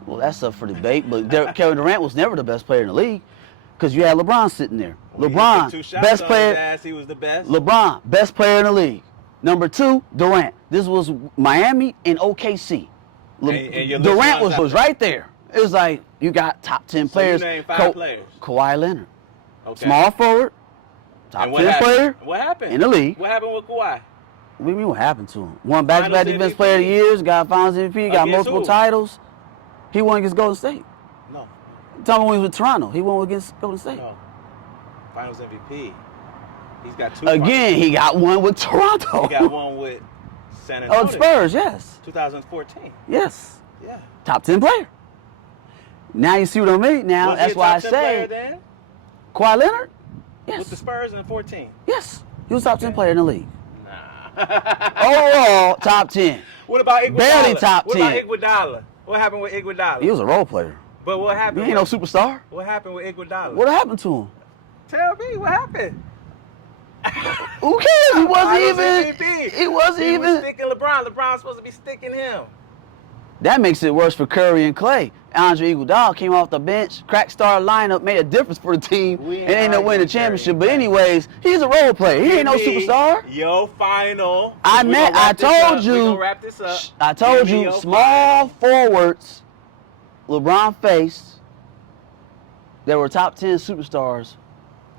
Well, that's up for debate, but Kevin Durant was never the best player in the league because you had LeBron sitting there. When he LeBron, took 2 shots best on player. his ass, he was the best. LeBron, best player in the league. Number 2, Durant. This was Miami and OKC. And your list Durant runs was out. right there. It was like you got top 10 So you players. named 5 players. Kawhi Leonard, Okay. small forward, top And 10 happened? player What happened? in the league. What happened with Kawhi? What do you mean what happened to him? Won back-to-back Finals defense player of the MVP. years, got finals MVP, got Against multiple who? titles. He won against Golden State. No. Tell me when he was with Toronto. He won against Golden State. No. Finals MVP. He's got 2. Again, he got one with Toronto. He got one with San Antonio. Oh, the Spurs, yes. 2014. Yes. Yeah. Top 10 player. Now you see what I mean? Now, Was he that's a why I top 10 player say then? Kawhi Leonard? Yes. With the Spurs in 14. Yes. He was top 10 player in the league. Nah. Overall, top 10. What about Iguodala? Barely top What 10. about Iguodala? What happened with Iguodala? He was a role player. But what He happened? ain't no with, superstar. What happened with Iguodala? What happened to him? Tell me what happened. Who cares? He wasn't Finals even. MVP. He wasn't He even. was sticking LeBron. LeBron was supposed to be sticking him. That makes it worse for Curry and Clay. Andre Iguodala came off the bench, crack star lineup, made a difference for the team, and ended up winning the championship. But anyways, he's a role player. He ain't no superstar. Yo, final. I told you. We gonna wrap this up. I told you, small forwards LeBron faced, there were top 10 superstars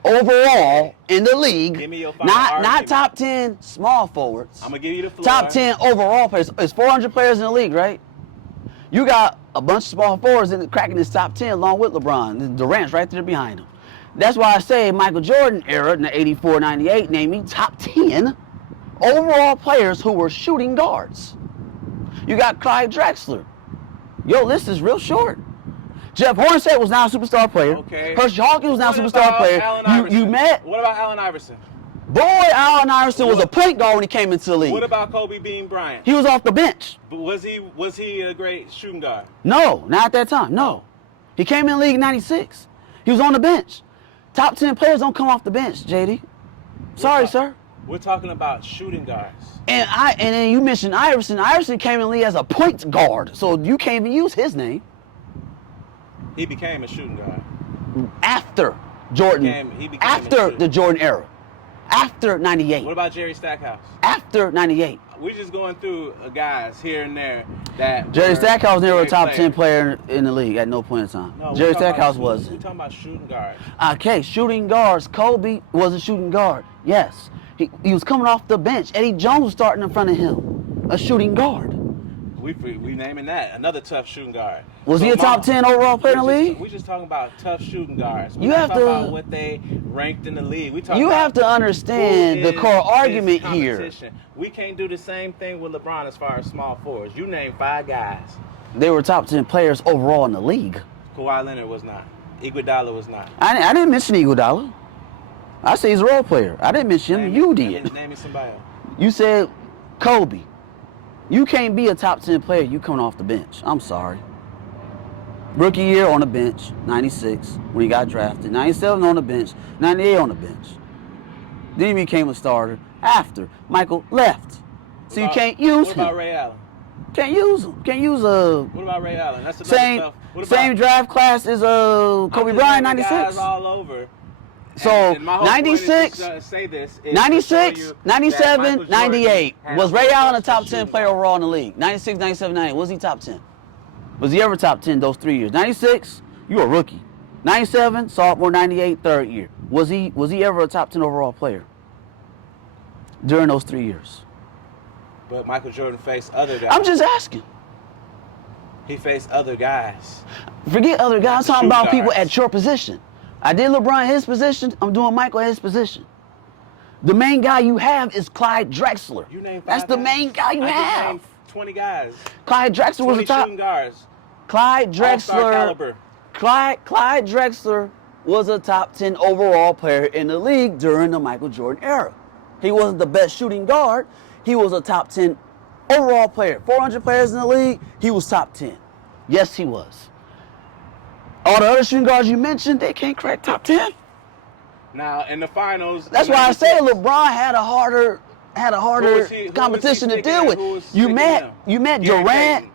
overall in the league. Give me your final not argument. top 10 small forwards. I'm gonna give you the floor. Top 10 overall players. It's 400 players in the league, right? You got a bunch of small forwards in cracking this top 10 along with LeBron. Durant's right there behind him. That's why I say Michael Jordan era in the 84-98 named me top 10 overall players who were shooting guards. You got Clyde Drexler. Your list is real short. Jeff Hornacek was not a superstar player. Okay. Hershey Hawkins was not a What superstar about player. Allen You Iverson? met. What about Allen Iverson? Boy, Allen Iverson was a point guard when he came into the league. What about Kobe Bean Bryant? He was off the bench. But was he a great shooting guard? No, not at that time. No. He came in the league in 96. He was on the bench. Top 10 players don't come off the bench, JD. Sorry, sir. We're talking about shooting guards. And then you mentioned Iverson. Iverson came in the league as a point guard, so you can't even use his name. He became a shooting guard. After Jordan, He became after the Jordan era, after 98, What about Jerry Stackhouse? after 98. We're just going through guys here and there that Jerry were Stackhouse never a great top players. 10 player in the league at no point in time. No, Jerry we're talking Stackhouse about wasn't. We're talking about shooting guards. Okay, shooting guards. Kobe was a shooting guard. Yes. He was coming off the bench. Eddie Jones was starting in front of him. A shooting guard. We naming that another tough shooting guard. Was he a top 10 overall player in the league? We're just talking about tough shooting guards. You have to- about what they ranked in the league. We You have to understand the core argument here. We can't do the same thing with LeBron as far as small forwards. You name 5 guys. They were top 10 players overall in the league. Kawhi Leonard was not. Iguodala was not. I didn't mention Iguodala. I say he's a role player. I didn't mention him. You did. Name me somebody else. You said Kobe. You can't be a top 10 player. You coming off the bench. I'm sorry. Rookie year on the bench, 96 when he got drafted. 97 on the bench. 98 on the bench. Then he became a starter after Michael left. So you can't use What him. about Ray Allen? Can't use him. Can't use What about Ray Allen? That's another same tough. What same draft class as Kobe Bryant, 96. Guys all over. So, And my whole point is 96, to say this is to show 96, you that 97, Michael Jordan 98. had Was Ray Allen a top 10 shooting player guard. overall in the league? 96, 97, 98. Was he top 10? Was he ever top 10 those 3 years? 96, you were a rookie. 97, sophomore, 98, third year. Was he ever a top 10 overall player during those 3 years? But Michael Jordan faced other guys. I'm just asking. He faced other guys. Forget other guys. I'm talking Shoot about people guards. at your position. I did LeBron his position. I'm doing Michael at his position. The main guy you have is Clyde Drexler. You named 5 That's the guys. main guy you I just have. named 20 guys. Clyde Drexler was 20 a top. shooting guards. Clyde All-star Drexler. caliber. Clyde Drexler was a top 10 overall player in the league during the Michael Jordan era. He wasn't the best shooting guard. He was a top 10 overall player. 400 players in the league, he was top 10. Yes, he was. All the other shooting guards you mentioned, they can't crack top 10. Now in the finals. That's in why I say 96, LeBron had a harder who was he competition to sticking deal in? with. Who was You sticking met in? Gary Durant. Payton.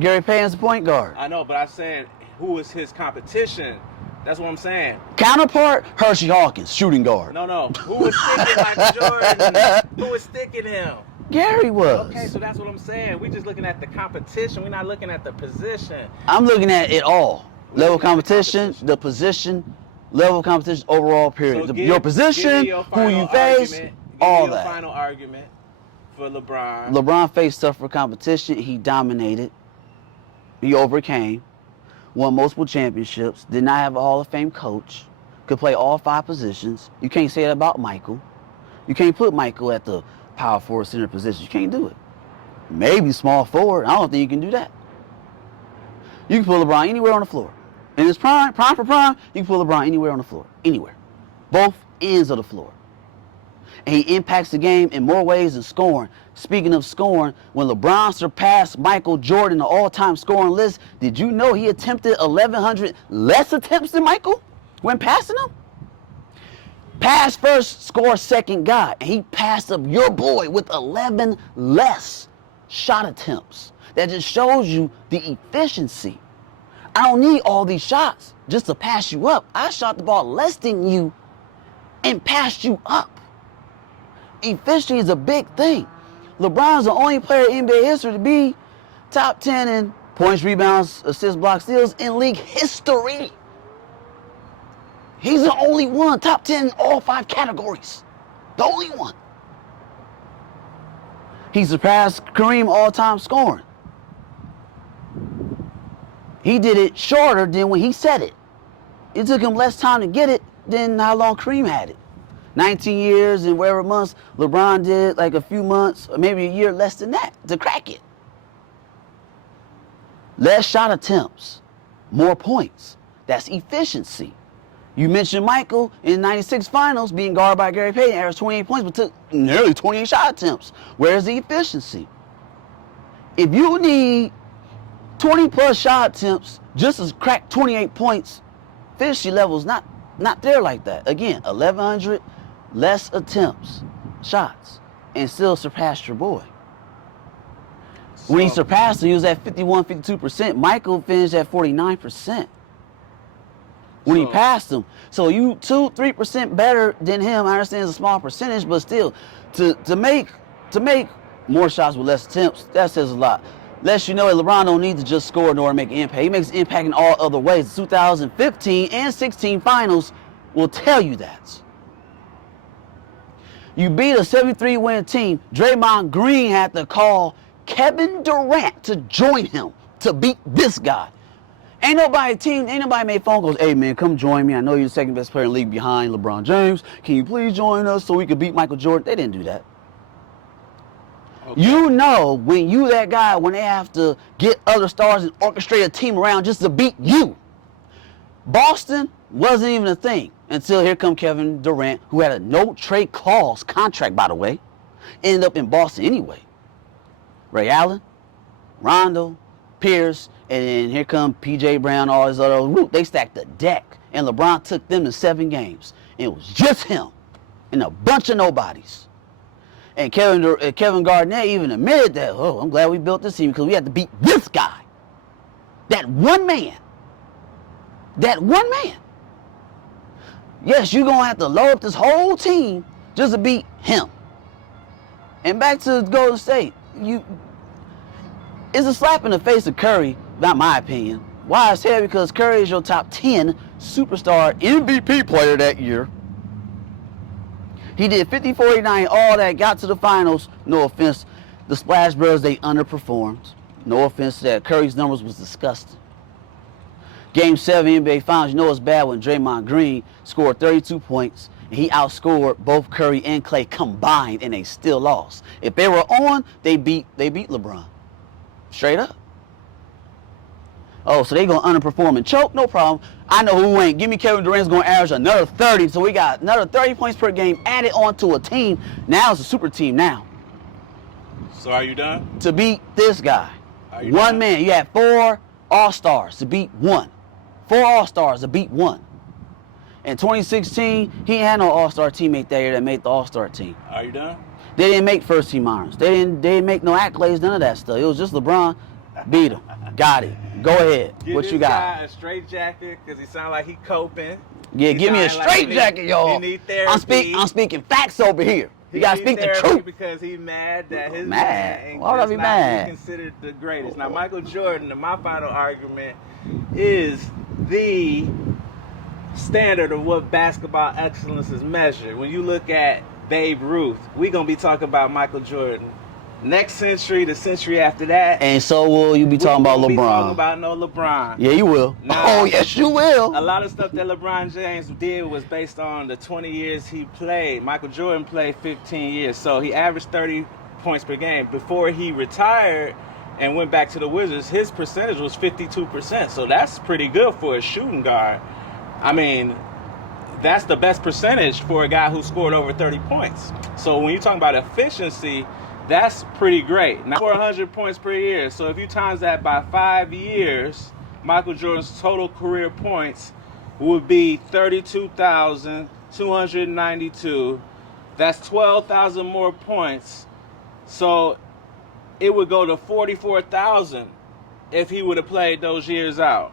Gary Payton's the point guard. I know, but I'm saying who was his competition? That's what I'm saying. Counterpart, Hershey Hawkins, shooting guard. No. Who was sticking Michael Jordan? Who was sticking him? Gary was. Okay, so that's what I'm saying. We're just looking at the competition. We're not looking at the position. I'm looking at it all. Level of competition, the position, level of competition, overall period. So Your position, your who final you face, argument. all Give me that. your final argument for LeBron. LeBron faced tougher competition. He dominated. He overcame. Won multiple championships. Did not have a Hall of Fame coach. Could play all 5 positions. You can't say that about Michael. You can't put Michael at the power forward center position. You can't do it. Maybe small forward. I don't think you can do that. You can put LeBron anywhere on the floor. In his prime for prime, you can put LeBron anywhere on the floor. Anywhere. Both ends of the floor. And he impacts the game in more ways than scoring. Speaking of scoring, when LeBron surpassed Michael Jordan, the all-time scoring list, did you know he attempted 1,100 less attempts than Michael when passing him? Pass first, score second guy. And he passed up your boy with 11 less shot attempts. That just shows you the efficiency. I don't need all these shots just to pass you up. I shot the ball less than you and passed you up. Efficiency is a big thing. LeBron's the only player in NBA history to be top 10 in points, rebounds, assists, blocks, steals in league history. He's the only one, top 10 in all 5 categories. The only one. He surpassed Kareem all-time scoring. He did it shorter than when he said it. It took him less time to get it than how long Kareem had it. 19 years and whatever months. LeBron did like a few months or maybe a year less than that to crack it. Less shot attempts, more points. That's efficiency. You mentioned Michael in '96 finals being guarded by Gary Payton, averaged 28 points, but took nearly 28 shot attempts. Where's the efficiency? If you need 20 plus shot attempts just to crack 28 points, efficiency level's not there like that. Again, 1,100 less attempts, shots, and still surpassed your boy. When he surpassed him, he was at 51, 52%. Michael finished at 49%. When he passed him. So you 2-3% better than him. I understand it's a small percentage, but still, to make more shots with less attempts, that says a lot. Lets you know that LeBron don't need to just score in order to make an impact. He makes an impact in all other ways. The 2015 and 16 finals will tell you that. You beat a 73-win team. Draymond Green had to call Kevin Durant to join him to beat this guy. Ain't nobody made phone calls. Hey man, come join me. I know you're the second best player in the league behind LeBron James. Can you please join us so we can beat Michael Jordan? They didn't do that. Okay. You know when you that guy when they have to get other stars and orchestrate a team around just to beat you. Boston wasn't even a thing until here come Kevin Durant, who had a no trade clause contract, by the way, ended up in Boston anyway. Ray Allen, Rondo, Pierce, and then here come P.J. Brown, all this other group. They stacked the deck, and LeBron took them to 7 games. And it was just him and a bunch of nobodies. And Kevin Garnett even admitted that, oh, I'm glad we built this team because we had to beat this guy. That one man. That one man. Yes, you're going to have to load up this whole team just to beat him. And back to Golden State. It's a slap in the face of Curry, not my opinion. Why I say it because Curry is your top 10 superstar MVP player that year. He did 50-49, all that, got to the finals. No offense. The Splash Brothers, they underperformed. No offense to that. Curry's numbers was disgusting. Game 7 NBA Finals, you know it's bad when Draymond Green scored 32 points and he outscored both Curry and Klay combined and they still lost. If they were on, they beat LeBron. Straight up. Oh, so they gonna underperform and choke? No problem. I know who ain't. Give me Kevin Durant's gonna average another 30. So we got another 30 points per game added onto a team. Now it's a super team now. So are you done? To beat this guy. One man. You had 4 All-Stars to beat 1. 4 All-Stars to beat 1. In 2016, he ain't had no All-Star teammate that year that made the All-Star team. Are you done? They didn't make first team honors. They didn't make no accolades, none of that stuff. It was just LeBron beat him. Got it. Go ahead. Give what you got? Guy a straight jacket because he sound like he coping. Yeah, give me a straight jacket, y'all. He need therapy. I'm speaking facts over here. You gotta speak the truth. Because he mad that his man why would I be mad? Considered the greatest. Now Michael Jordan, in my final argument, is the standard of what basketball excellence is measured. When you look at Babe Ruth, we're gonna be talking about Michael Jordan. Next century, the century after that. And so will you be talking about LeBron. Be talking about no LeBron. Yeah, you will. Now, oh, yes, you will. A lot of stuff that LeBron James did was based on the 20 years he played. Michael Jordan played 15 years, so he averaged 30 points per game. Before he retired and went back to the Wizards, his percentage was 52%, so that's pretty good for a shooting guard. I mean, that's the best percentage for a guy who scored over 30 points. So when you're talking about efficiency, that's pretty great. Now, 400 points per year. So if you times that by 5 years, Michael Jordan's total career points would be 32,292. That's 12,000 more points. So it would go to 44,000 if he would have played those years out.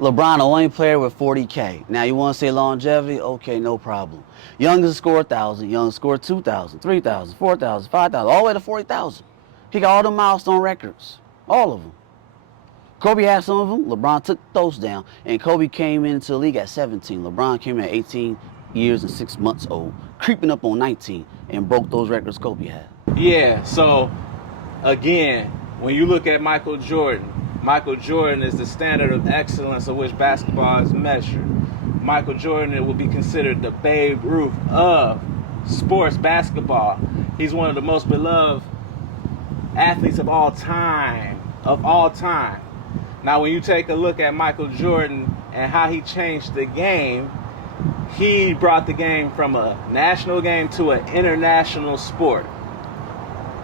LeBron, the only player with 40K. Now, you want to say longevity? Okay, no problem. Youngest scored 1,000. Youngest scored 2,000, 3,000, 4,000, 5,000, all the way to 40,000. He got all the milestone records. All of them. Kobe had some of them. LeBron took those down. And Kobe came into the league at 17. LeBron came in at 18 years and 6 months old, creeping up on 19, and broke those records Kobe had. Yeah, so, again, when you look at Michael Jordan is the standard of excellence of which basketball is measured. Michael Jordan will be considered the Babe Ruth of sports basketball. He's one of the most beloved athletes of all time. Now, when you take a look at Michael Jordan and how he changed the game, he brought the game from a national game to an international sport.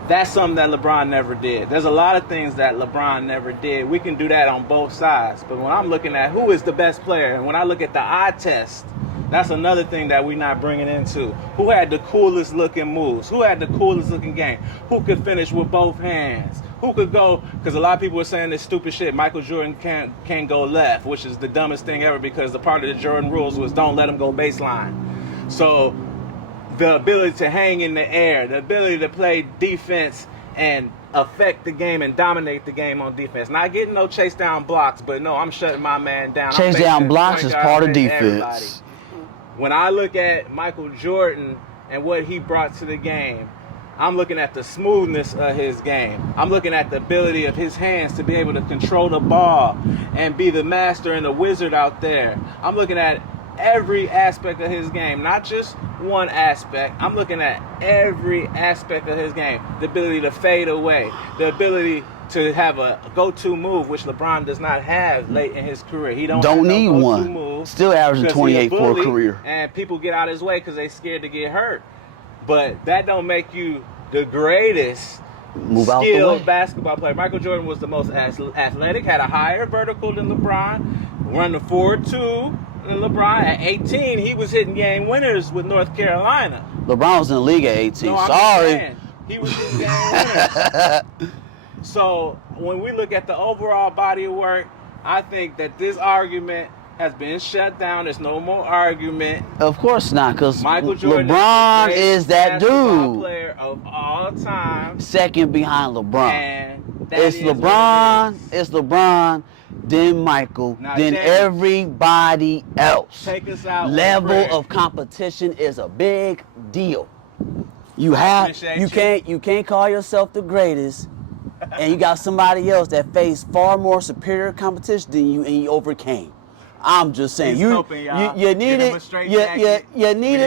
That's something that LeBron never did. There's a lot of things that LeBron never did. We can do that on both sides. But when I'm looking at who is the best player, and when I look at the eye test, that's another thing that we're not bringing into. Who had the coolest looking moves? Who had the coolest looking game? Who could finish with both hands? Who could go, because a lot of people are saying this stupid shit, Michael Jordan can't go left, which is the dumbest thing ever, because the part of the Jordan rules was don't let him go baseline. So the ability to hang in the air, the ability to play defense and affect the game and dominate the game on defense. Not getting no chase down blocks, but no, I'm shutting my man down. Chase down blocks is part of defense. Everybody. When I look at Michael Jordan and what he brought to the game, I'm looking at the smoothness of his game. I'm looking at the ability of his hands to be able to control the ball and be the master and the wizard out there. I'm looking at every aspect of his game, not just one aspect. I'm looking at every aspect of his game. The ability to fade away, the ability to have a go-to move, which LeBron does not have late in his career. He don't need no one. Move. Still averaging 28 for a career. And people get out of his way because they scared to get hurt. But that don't make you the greatest skilled basketball player. Michael Jordan was the most athletic, had a higher vertical than LeBron, run the 4.2 than LeBron. At 18, he was hitting game winners with North Carolina. LeBron was in the league at 18. No, Sorry. He was hitting game winners. So when we look at the overall body of work, I think that this argument has been shut down. There's no more argument. Of course not, because Michael Jordan LeBron is that dude. Player of all time. Second behind LeBron. And it's LeBron. It's LeBron. Then Michael. Now, then James, everybody else. Take us out. Level of competition is a big deal. You can't call yourself the greatest, and you got somebody else that faced far more superior competition than you, and you overcame. I'm just saying, you needed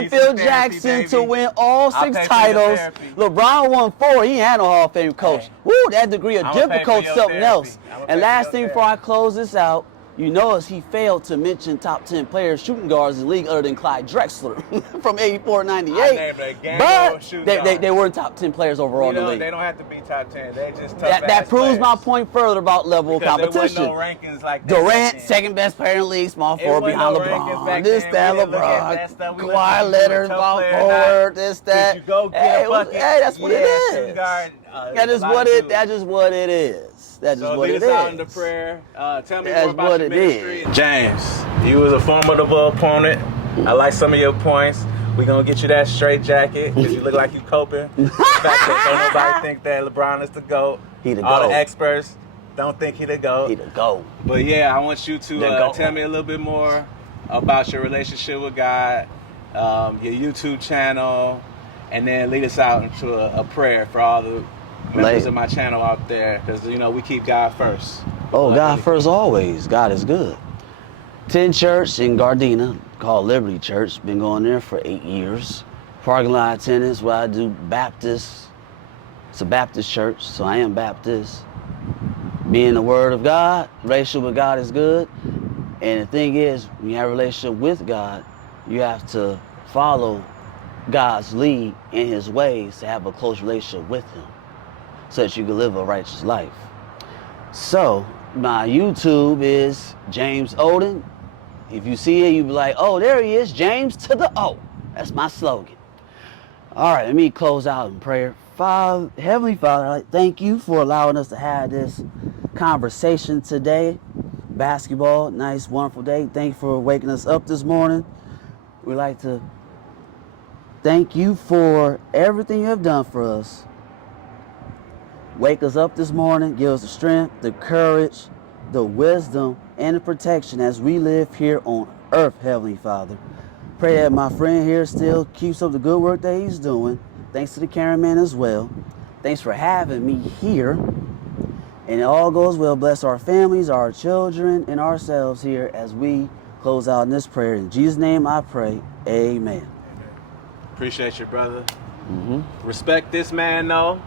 Phil Jackson to win all 6 titles. LeBron won 4. He had no Hall of Fame coach. Hey. Woo, that degree of difficult something else. And last thing before I close this out, you notice he failed to mention top 10 players, shooting guards in the league other than Clyde Drexler from 84-98. But they weren't top 10 players overall in the league. They don't have to be top 10. They just that proves my point further about level of competition. There were no rankings like that. Durant, second best player in the league, small forward behind LeBron. This, that, LeBron. Kawhi Leonard, small forward, this, that. Hey, that's what it is. That is what it is. That's just what it is. Lead us out in the prayer. Tell me more about your ministry. James, you was a formidable opponent. I like some of your points. We're going to get you that straight jacket because you look like you coping. The fact that don't nobody think that LeBron is the GOAT. He the GOAT. All the experts don't think he the GOAT. He the GOAT. But yeah, I want you to tell me a little bit more about your relationship with God, your YouTube channel, and then lead us out into a prayer for all the members of my channel out there, because we keep God first. Oh, God first always. God is good. 10 church in Gardena called Liberty Church. Been going there for 8 years. Parking lot attendance, where I do Baptist. It's a Baptist church, so I am Baptist. Being the Word of God, relationship with God is good. And the thing is, when you have a relationship with God, you have to follow God's lead in His ways to have a close relationship with Him, so that you can live a righteous life. So, my YouTube is James Odin. If you see it, you'll be like, oh, there he is, James to the O. That's my slogan. All right, let me close out in prayer. Father, Heavenly Father, thank you for allowing us to have this conversation today. Basketball, nice, wonderful day. Thank you for waking us up this morning. We'd like to thank you for everything you have done for us. Wake us up this morning, give us the strength, the courage, the wisdom, and the protection as we live here on earth, Heavenly Father. Pray that my friend here still keeps up the good work that he's doing. Thanks to the cameraman as well. Thanks for having me here. And it all goes well. Bless our families, our children, and ourselves here as we close out in this prayer. In Jesus' name I pray. Amen. Appreciate you, brother. Respect this man, though.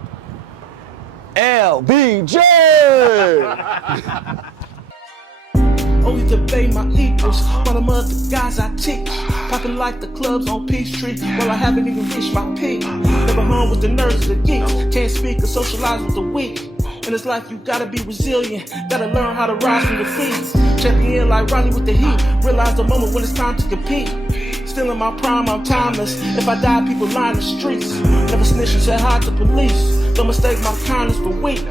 LBJ! Always debate my equals, while the other guys I teach. Popping like the clubs on Peachtree, while I haven't even reached my peak. Never hung with the nerds or the geeks, can't speak or socialize with the weak. In this life you gotta be resilient, gotta learn how to rise from defeats. Champion like Ronnie with the heat, realize the moment when it's time to compete. Still in my prime, I'm timeless. If I die, people line the streets. Never snitch and say hi to police. Don't mistake my kindness for weak.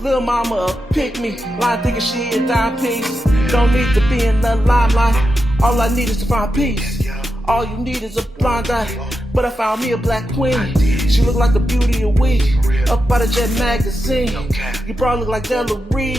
Lil' mama pick me, line thinking she a dime piece. Don't need to be in the limelight. All I need is to find peace. All you need is a blind eye. But I found me a black queen. She look like the beauty of week. Up by the Jet magazine. You probably look like Della Reed.